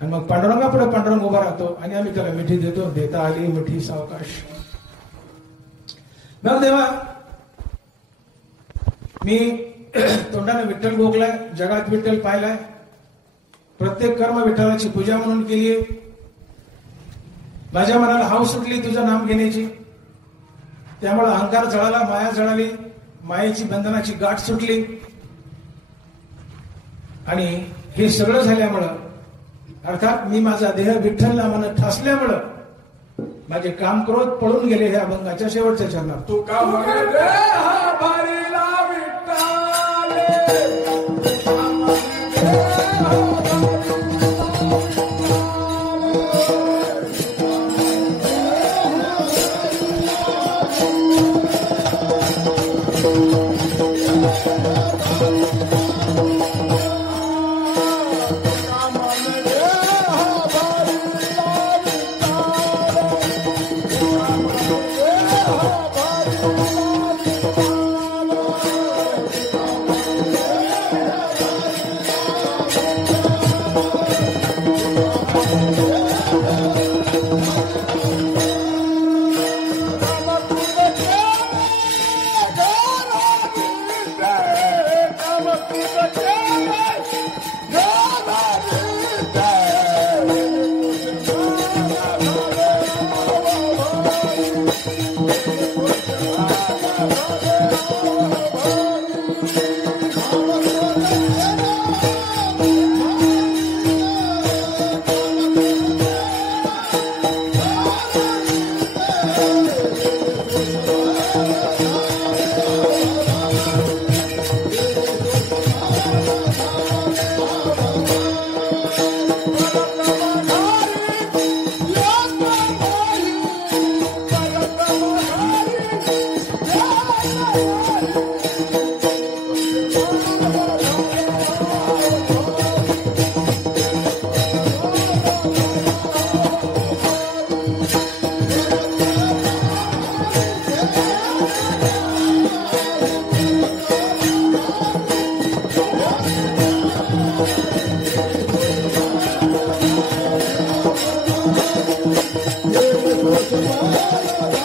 आणि मग पांडुरंगापुढे पांडुरंग उभा राहतो आणि आम्ही त्याला मिठी देतो. देता आली मिठी सावकाश. मग देवा, मी तोंडाने विठ्ठल भोगलाय, जगात विठ्ठल पाहिलाय, प्रत्येक कर्म विठ्ठलाची पूजा म्हणून केलीये. माझ्या मनाला हाव सुटली तुझं नाम घेण्याची, त्यामुळे अहंकार जळाला, माया जळाली, मायेची बंधनाची गाठ सुटली. आणि हे सगळं झाल्यामुळं, अर्थात मी माझा देह विठ्ठल नामानं ठासल्यामुळं माझे काम क्रोध पळून गेले ह्या अभंगाच्या शेवटच्या चरणात. तू का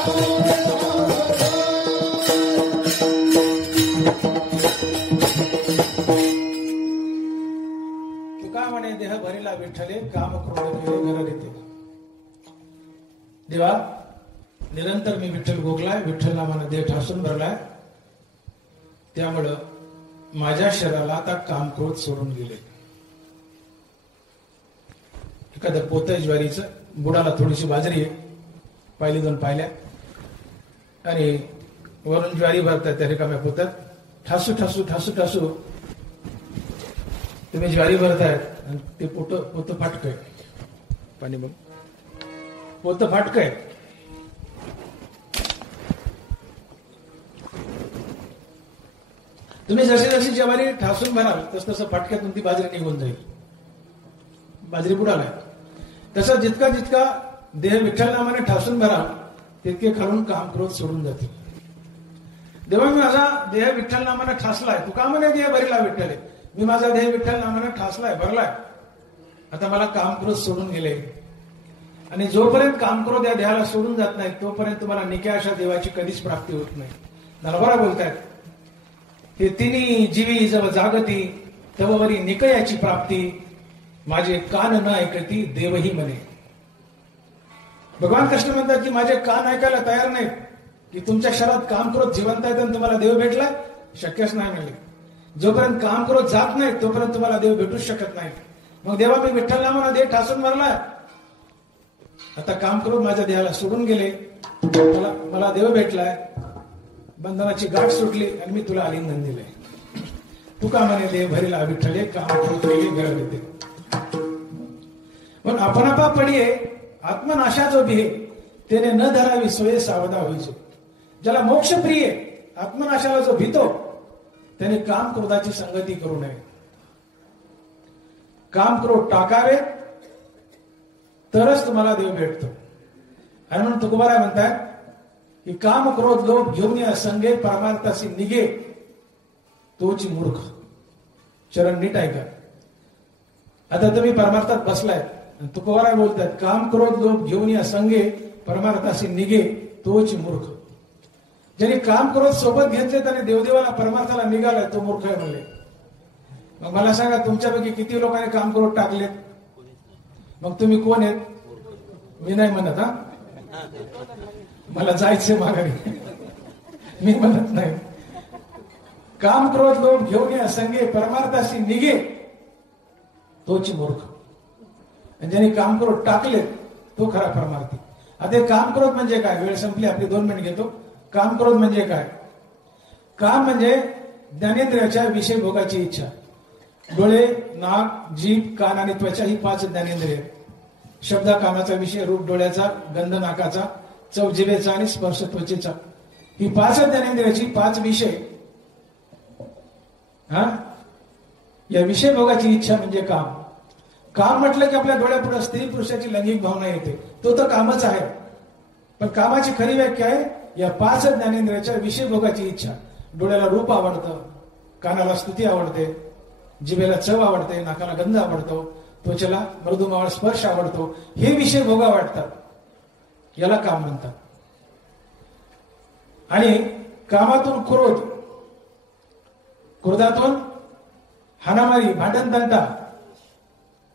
तुका म्हणे देह भरिला विठ्ठले काम क्रोध केले घर येते. देवा निरंतर मी विठ्ठल भोगलाय, विठ्ठल नामानं देह ठासून भरलाय, त्यामुळं माझ्या शरीराला आता काम क्रोध सोडून गेले. एखादं पोतं ज्वारीचं, बुडाला थोडीशी बाजरी आहे, पाहिली दोन पाहिल्या, आणि वरून ज्वारी भरतात त्या रिकाम्या पोतात, ठासू ठासू ठासू ठासू तुम्ही ज्वारी भरतायत आणि ते पोतं फाटकय, पाणी बघ, पोतं फाटकय. तुम्ही जशी जशी ज्वारी ठासून भराल तस तसं फाटक्यातून ती बाजरी निघून जाईल, बाजरी बुडालाय. तसं जितका जितका देह विठ्ठल नामाने ठासून भराल तितके खालून काम क्रोध सोडून जातील. देवा मी माझा देह विठ्ठल नामाने ठासलाय, तू का म्हणे देह भरिला विठ्ठल, मी माझा देह विठ्ठल नामाने ठासलाय, भरलाय, आता मला काम क्रोध सोडून गेले. आणि जोपर्यंत काम क्रोध या देहाला सोडून जात नाही तोपर्यंत तुम्हाला निक्या अशा देवाची कधीच प्राप्ती होत नाही. नरबरा बोलतायत, हे तिन्ही जीवी जव जागती तववरी निकयाची प्राप्ती, माझे कान न ऐकती देवही म्हणे. भगवान कृष्ण म्हणतात की माझे कान ऐकायला तयार नाहीत की तुमच्या शरीरात काम क्रोध जिवंत आहेत आणि तुम्हाला देव भेटलाय, शक्यच नाही म्हणले. जोपर्यंत काम क्रोध जात नाही तोपर्यंत तुम्हाला देव भेटूच शकत नाही. मग देवा मी विठ्ठल नामानं देह ठासून मारलाय, आता काम क्रोध माझ्या देहाला सोडून गेले, मला देव भेटलाय, बंधनाची गाठ सुटली आणि मी तुला आलिंगन दिले. तुका म्हणे देव भरिला विठ्ठले काम क्रोध केले गरज येते. पण आपणापा पडिये आत्मनाशा जो भिये त्याने न धरावी सोये सावधा होईचे. ज्याला मोक्ष प्रिय आत्मनाशाला जो भीतो त्याने काम क्रोधाची संगती करू नये. काम क्रोध टाकावे तरच तुम्हाला देव भेटतो. आणि म्हणून तुकोबाराय म्हणतात की काम क्रोध लोभ घेऊन या संगे परमार्थाशी निघे तोची मूर्ख. चरण नीट ऐका. आता तुम्ही परमार्थात बसलाय, तुकोबाराय बोलतात काम क्रोध लोभ घेऊन या संगे परमार्थाशी निघे तोची मूर्ख. ज्यांनी काम क्रोध सोबत घेतलेत आणि देवदेवाला परमार्थाला निघालाय तो मूर्ख आहे म्हणले. मग मला सांगा तुमच्यापैकी किती लोकांनी काम क्रोध टाकलेत? मग तुम्ही कोण आहेत? मी नाही म्हणत, हा मला जायचंय माघारी, मी म्हणत नाही. काम क्रोध लोभ घेऊन या संगे परमार्थाशी निघे तोची मूर्ख. आणि ज्यांनी काम क्रोध टाकलेत तो खरा परमार्थी. आता काम क्रोध म्हणजे काय? वेळ संपली आपली, 2 मिनिट घेतो. काम क्रोध म्हणजे काय? काम म्हणजे ज्ञानेंद्रियाच्या विषय भोगाची इच्छा. डोळे, नाक, जीभ, कान आणि त्वचा ही 5 ज्ञानेंद्रिय. शब्द कानाचा विषय, रूप डोळ्याचा, गंध नाकाचा, चव जिभेचा आणि स्पर्श त्वचेचा, ही 5 ज्ञानेंद्रियाची 5 विषय. या विषय भोगाची इच्छा म्हणजे काम. काम म्हटलं की आपल्या डोळ्यापुढे स्त्री पुरुषाची लैंगिक भावना येते, तो तर कामच आहे. पण कामाची खरी व्याख्या आहे या 5 ज्ञानेंद्रियाच्या विषय भोगाची इच्छा. डोळ्याला रूप आवडतं, कानाला स्तुती आवडते, जिभेला चव आवडते, नाकाला गंध आवडतो, त्वचेला मृदुमावळ स्पर्श आवडतो. हे विषय भोगा वाटतात, याला काम म्हणतात. आणि कामातून क्रोध, क्रोधातून हाणामारी, भांडण तंटा,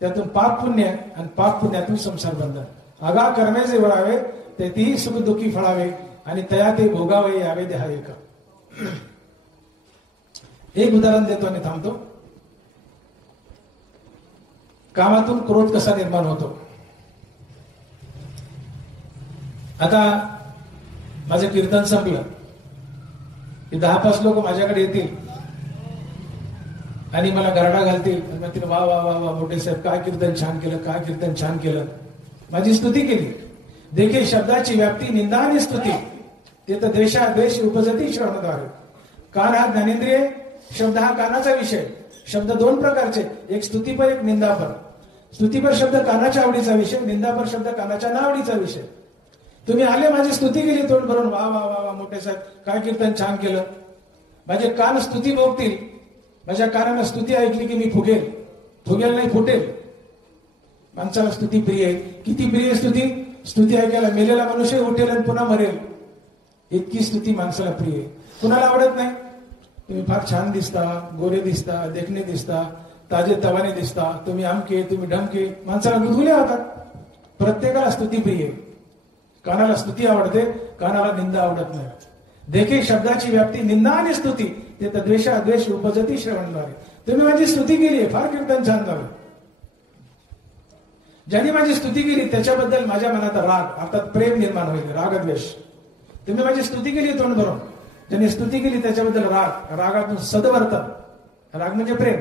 त्यातून पाप पुण्य आणि पाप पुण्यातून संसार बंधन. आगा कर्मे जे वळावे ते तीही सुख दुःखी फळावे आणि तया ते भोगावे यावे देहा एका. एक उदाहरण देतो आणि थांबतो. कामातून क्रोध कसा निर्माण होतो? आता माझं कीर्तन संपलं की 10-5 लोक माझ्याकडे येतील आणि मला गरडा घालतील आणि म्हणतील वा वा वा वा मोठे साहेब, काय कीर्तन छान केलं, काय कीर्तन छान केलं. माझी स्तुती केली. देखील शब्दाची व्याप्ती निंदा आणि स्तुती ते तर द्वेष उपजती श्रवणाद्वारे. कान हा ज्ञानेंद्रिय, शब्द हा कानाचा विषय. शब्द 2 प्रकारचे, एक स्तुतीपर, एक निंदापर. स्तुतीपर शब्द कानाच्या आवडीचा विषय, निंदापर शब्द कानाच्या नावडीचा विषय. तुम्ही आले, माझी स्तुती केली तोंड भरून, वा वा वा वा मोठे साहेब, काय कीर्तन छान केलं. माझे कान स्तुती भोगतील. माझ्या कानानं स्तुती ऐकली की मी फुगेल नाही, फुटेल. माणसाला स्तुती प्रिय आहे. किती प्रिय स्तुती? स्तुती ऐकायला मेलेला मनुष्य उठेल आणि पुन्हा मरेल. इतकी स्तुती माणसाला प्रिय आहे. कुणाला आवडत नाही? तुम्ही फार छान दिसता, गोरे दिसता, देखणे दिसता, ताजे तवाने दिसता, तुम्ही आमके, तुम्ही ढमके, माणसाला गुदगुले होतात. प्रत्येकाला स्तुती प्रिय आहे. कानाला स्तुती आवडते, कानाला निंदा आवडत नाही. देखे शब्दाची व्याप्ती निंदा आणि स्तुती ते द्वेषा द्वेष उपजती श्रवणद्वारे. तुम्ही माझी स्तुती केली आहे, फार कीर्तन छान झालं. ज्यांनी माझी स्तुती केली त्याच्याबद्दल माझ्या मनात राग अर्थात प्रेम निर्माण होईल, रागद्वेष. तुम्ही माझी स्तुती केली तोंड भरून, ज्यांनी स्तुती केली त्याच्याबद्दल राग, रागातून सदवर्तन, राग म्हणजे प्रेम,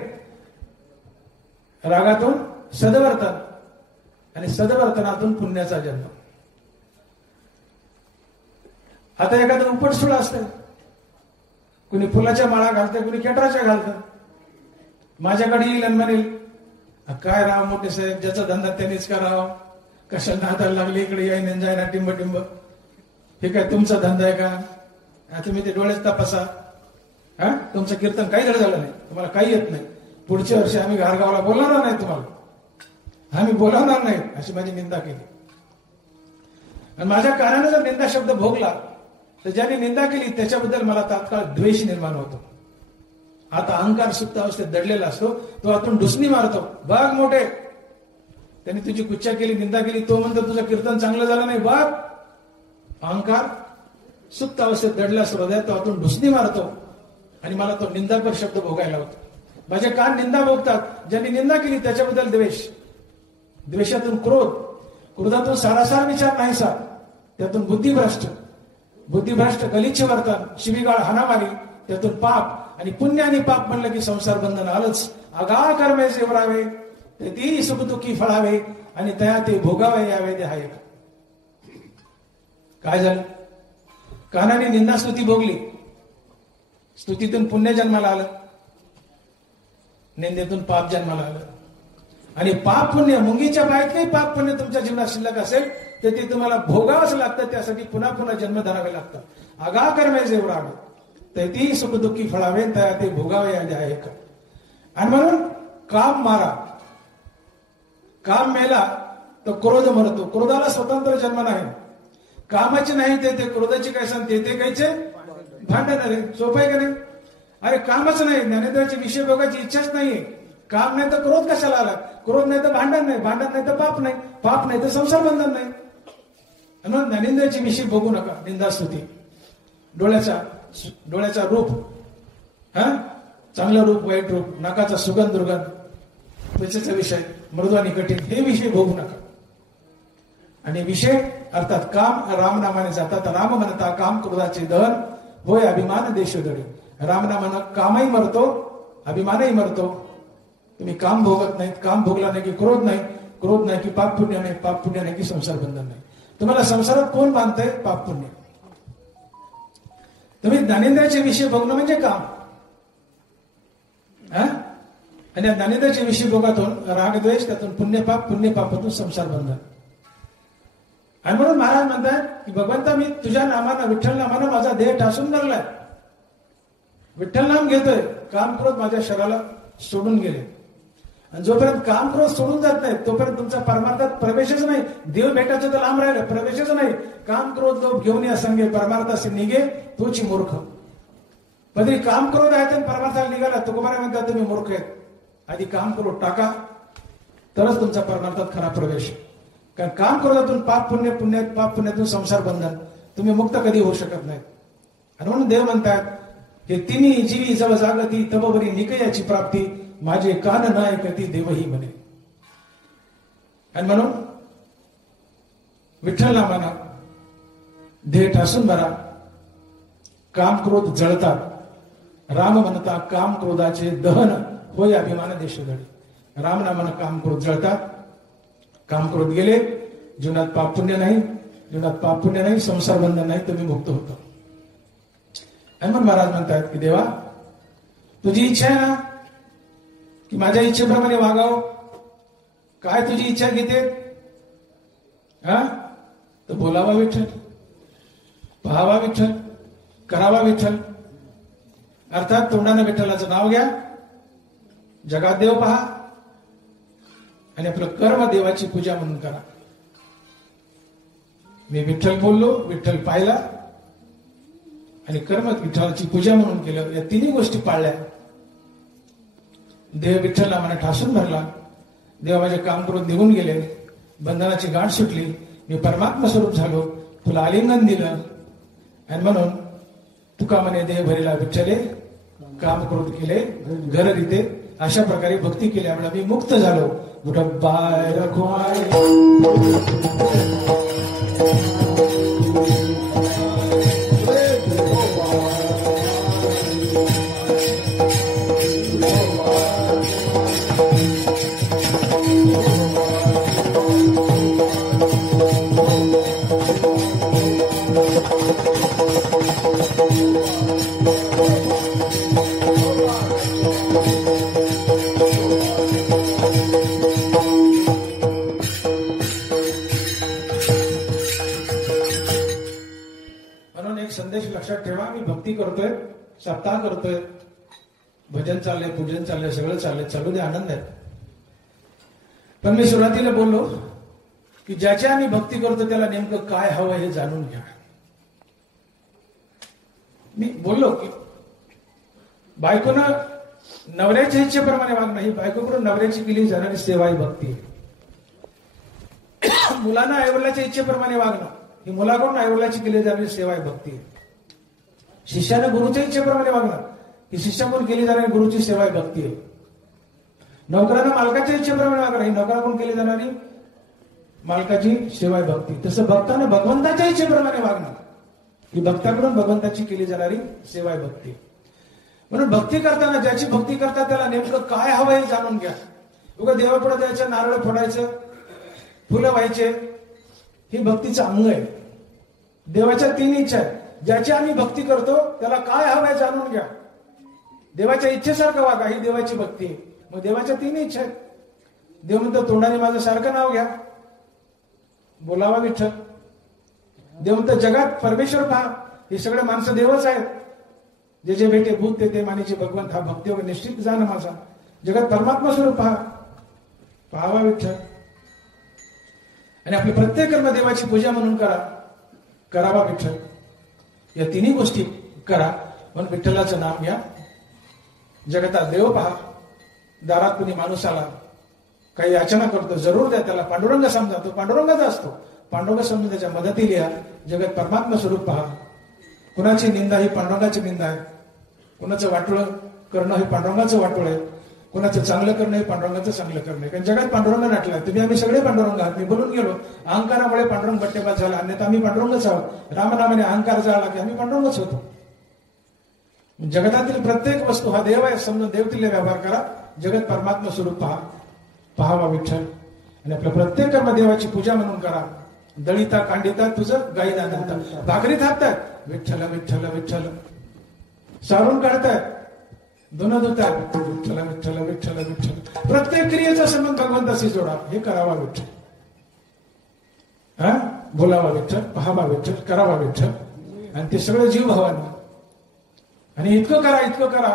रागातून सदवर्तन आणि सदवर्तनातून पुण्याचा जन्म. आता एखादं उपटसुळ असतं, कुणी फुलाच्या माळा घालतं, कुणी केटराच्या घालतं. माझ्याकडे येईल आणि म्हणेल काय राव मोठे साहेब, ज्याचा धंदा त्यांनीच करावा, कशाला हाताला लागले इकडे यायन जायना टिंब टिंब, हे काय तुमचा धंदा आहे का? तुम्ही ते डोळेच तपासा. तुमचं कीर्तन काही धड झालं नाही, तुम्हाला काही येत नाही. पुढच्या वर्षी आम्ही घारगावला बोलवणार नाही, तुम्हाला आम्ही बोलावणार नाही, अशी माझी निंदा केली. आणि माझ्या कानाने जर निंदा शब्द भोगला तर ज्याने निंदा केली त्याच्याबद्दल मला तात्काळ द्वेष निर्माण होतो. आता अहंकार सुप्त अवस्थेत दडलेला असतो, तो आतून डुसणी मारतो. बघ मोठे, त्यांनी तुझी कुच्चा केली, निंदा केली, तो म्हणतो तुझं कीर्तन चांगलं झालं नाही. बघ, अहंकार सुप्त अवस्थेत दडल्यास हृदयात तो आतून डुसणी मारतो आणि मला तो निंदापर शब्द भोगायला होतो. माझे कान निंदा भोगतात. ज्यांनी निंदा केली त्याच्याबद्दल द्वेष, द्वेषातून क्रोध, क्रोधातून सारासार विचार नाहीसा, त्यातून बुद्धिभ्रष्ट, बुद्धिभ्रष्ट गलिच्छ वर्तन, शिवीगाळ, हाणामारी, त्यातून पाप, आणि पुण्य आणि पाप म्हणलं की संसार बंधन आलंच. आगा कर्मे जेवरावे ते ती सुखदुःखी फळावे आणि त्या ते भोगावे यावे ते हा एक. काय झालं? कानाने निंदा स्तुती भोगली, स्तुतीतून पुण्य जन्माला आलं, निंदेतून पाप जन्माला आलं. आणि पाप पुण्य, मुंगीच्या बाहेर काही पाप पुण्य तुमच्या जीवनात शिल्लक असेल तर ते तुम्हाला भोगावंच लागतं. त्यासाठी पुन्हा पुन्हा जन्म धरावे लागतं. आगा कर्मे जेवरावे तर ती सुखदुःखी फळावे त्या ते भोगावे यावे आहे का. आणि म्हणून काम मारा, काम मेला तर क्रोध मरतो. क्रोधाला स्वतंत्र जन्म नाही, कामाचे नाही ते क्रोधाची काय सांगते ते कायचे भांडण रे. सोपं आहे का नाही? अरे कामच नाही, ज्ञानेंद्राचे विषय बघायची इच्छाच नाहीये. काम नाही तर क्रोध कशाला आला? क्रोध नाही तर भांडण नाही, भांडण नाही तर पाप नाही, पाप नाही तर संसार बंधन नाही. म्हणून ज्ञानेंद्राचे विषय बघू नका. निंदास्तुती, डोळ्याचा रूप, चांगलं रूप, वाईट रूप, नाकाचा सुगंध दुर्गंध, त्वचेचा विषय मृदू आणि कठीण, हे विषय बघू नका. आणि विषय अर्थात काम रामनामाने जातात. राम म्हणता काम क्रोधाचे दहन होय अभिमान देशोधडी. रामनामानं कामही मरतो, अभिमानही मरतो. तुम्ही काम भोगत नाहीत, काम भोगला नाही की क्रोध नाही, क्रोध नाही की पाप पुण्य नाही, पाप पुण्य नाही की संसार बंधन नाही. तुम्हाला संसारात कोण बांधतंय? पाप पुण्य. तुम्ही ज्ञानेंद्राचे विषय बघणं म्हणजे काम, आणि ज्ञानेंद्राचे विषय भोगातून रागद्वेष, त्यातून पुण्यपाप, पुण्यपापातून संसार बंधन. आणि म्हणून महाराज म्हणतात की भगवंता मी तुझ्या नामानं, विठ्ठल नामानं माझा देह ठासून धरलाय. विठ्ठल नाम घेतोय, काम क्रोध माझ्या शरीराला सोडून गेले. आणि जोपर्यंत काम क्रोध सोडून जात नाही तोपर्यंत तुमचा परमार्थात प्रवेशच नाही. देव भेटायचं तर लांब राहिलं, प्रवेशच नाही. काम क्रोध लोभ घेऊन या संगे परमार्थाशी निघे तोची मूर्ख. पण काम क्रोध आहे तर परमार्थाला निघाला तुकोबारा म्हणतात तुम्ही मूर्ख आहेत. आधी काम क्रोध टाका तरच तुमचा परमार्थात खरा प्रवेश. कारण काम क्रोधातून पाप पुण्य, पुण्य पाप पुण्यातून संसार बंधन, तुम्ही मुक्त कधी होऊ शकत नाही. आणि म्हणून देव म्हणतात हे तिन्ही जीवी जव जागती तब बरी निकयाची प्राप्ती, माझे कान न ऐकती देवही म्हणे. आणि म्हणून विठ्ठल नामानं देह ठासून भरा. काम क्रोध जळतात. राम म्हणता काम क्रोधाचे दहन होय अभिमान देशोधडी. राम नामानं काम क्रोध जळतात. काम क्रोध गेले, जीवनात पाप पुण्य नाही, जीवनात पाप पुण्य नाही, संसार बंधन नाही, तुम्ही मुक्त होता. आणि मग महाराज म्हणतात की देवा तुझी इच्छा आहे ना की माझ्या इच्छेप्रमाणे वागावं. काय तुझी इच्छा घेते? तर बोलावा विठ्ठल, पाहावा विठ्ठल, करावा विठ्ठल. अर्थात तोंडानं विठ्ठलाचं नाव घ्या, जगात देव पहा आणि आपलं कर्म देवाची पूजा म्हणून करा. मी विठ्ठल बोललो, विठ्ठल पाहिला, आणि कर्म विठ्ठलाची पूजा म्हणून केलं. या तिन्ही गोष्टी पाळल्या. देव विठ्ठलला मनात ठासून भरला. देव माझे काम करून निघून गेले. बंधनाची गाठ सुटली. मी परमात्मा स्वरूप झालो. तुला आलिंगन दिलं. आणि म्हणून तुका म्हणे देव भरीला विठ्ठले काम करून केले घर रीते. अशा प्रकारे भक्ती केल्यामुळे मी मुक्त झालो. बाय रखवाय लक्षात ठेवा. मी भक्ती करतोय, सप्ताह करतोय, भजन चाललंय, पूजन चाललंय, सगळं चाललंय, चालू दे, आनंद आहे. पण मी सुरुवातीला बोललो की ज्याच्या आम्ही भक्ती करतो त्याला नेमकं काय हवं हे जाणून घ्या. मी बोललो की बायकोनं नवऱ्याच्या इच्छेप्रमाणे वागणं ही बायकोकडून नवऱ्याची केली जाणारी सेवा ही भक्ती आहे. मुलांना आईवडिलाच्या इच्छेप्रमाणे वागणं ही मुलाकडून आईवडिलाची केली जाणारी सेवा ही भक्ती आहे. शिष्याने गुरुच्या इच्छेप्रमाणे वागणं ही शिष्याकडून केली जाणारी गुरुची सेवा ही भक्ती आहे. नोकरानं मालकाच्या इच्छेप्रमाणे वागणं ही नोकराकडून केली जाणारी मालकाची सेवा ही भक्ती. तसं भक्तानं भगवंताच्या इच्छेप्रमाणे वागणं ही भक्ताकडून भगवंताची केली जाणारी सेवा ही भक्ती. म्हणून भक्ती करताना ज्याची भक्ती करतात त्याला नेमकं काय हवं हे जाणून घ्या. उगा देवापुढे जायचं, नारळ फोडायचं, फुलं व्हायचे ही भक्तीचं अंग आहे. देवाच्या तीन इच्छा आहेत. ज्याची आम्ही भक्ती करतो त्याला काय हवं हे जाणून घ्या. देवाच्या इच्छेसारखं वागा ही देवाची भक्ती आहे. मग देवाच्या तीन इच्छा आहेत. देव म्हणतो तोंडाने माझं सारखं नाव घ्या, बोलावा विठ्ठल. देव म्हणतो जगात परमेश्वर पहा, हे सगळे माणसं देवच आहेत. जे जे भेटे भूत ते मानेचे भगवंत, हा भक्तीयोग निश्चित जाणं माझा. जगात परमात्मा स्वरूप पहा, पाहावा विठ्ठल. आणि आपली प्रत्येक कर्म देवाची पूजा म्हणून करा, करावा विठ्ठल. या तिन्ही गोष्टी करा. म्हणून विठ्ठलाचं नाम घ्या. जगतात देव पहा. दारात कुणी माणूस आला, काही याचना करतो, जरूर द्या त्याला. पांडुरंग समजा, तो पांडुरंगाचा असतो. पांडुरंग समजून त्याच्या मदतीला या. जगत परमात्मा स्वरूप पहा. कुणाची निंदा ही पांडुरंगाची निंदा आहे. कुणाचं वाटोळ करणं हे पांडुरंगाचं वाटोळ आहे. कुणाचं चांगलं करणं हे पांडुरंगाचं चांगलं करणं आहे. कारण जगात पांडुरंग नाटला. तुम्ही आम्ही सगळे पांडुरंग आहात. मी बोलून गेलो, अहंकारामुळे पांडुरंग बट्टेबाज झाला, अन्यथा आम्ही पांडुरंगच आहोत. रामनामाने अहंकार जाळला की आम्ही पांडुरंगच होतो. जगतातील प्रत्येक वस्तू हा देव आहे समजून देवतेला व्यवहार करा. जगत परमात्मा स्वरूप पहा, पाहावा विठ्ठल. आणि आपल्या प्रत्येक कर्म देवाची पूजा म्हणून करा. दळिता कांडिता तुझं गाईना दंता. भाकरी थापतात, विठ्ठल विठ्ठल विठ्ठल. सारून काढतायत, धुणं धुतात, विठ्ठल विठ्ठल विठ्ठल विठ्ठल. प्रत्येक क्रियेचा संबंध भगवंताशी जोडा. हे करावा विठ्ठल. हा, बोलावा विठ्ठल, पाहावा विठ्ठल, करावा विठ्ठल. आणि ते सगळं जीव भावानं. आणि इतकं करा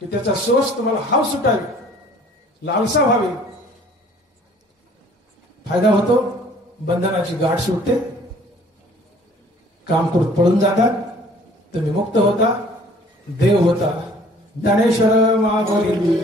की त्याचा सोस तुम्हाला हाव सुटावी, लालसा व्हावी. फायदा होतो, बंधनाची गाठ सुटते, काम करून पळून जातात, तुम्ही मुक्त होता, देव होता. ज्ञानेश्वर मागोली.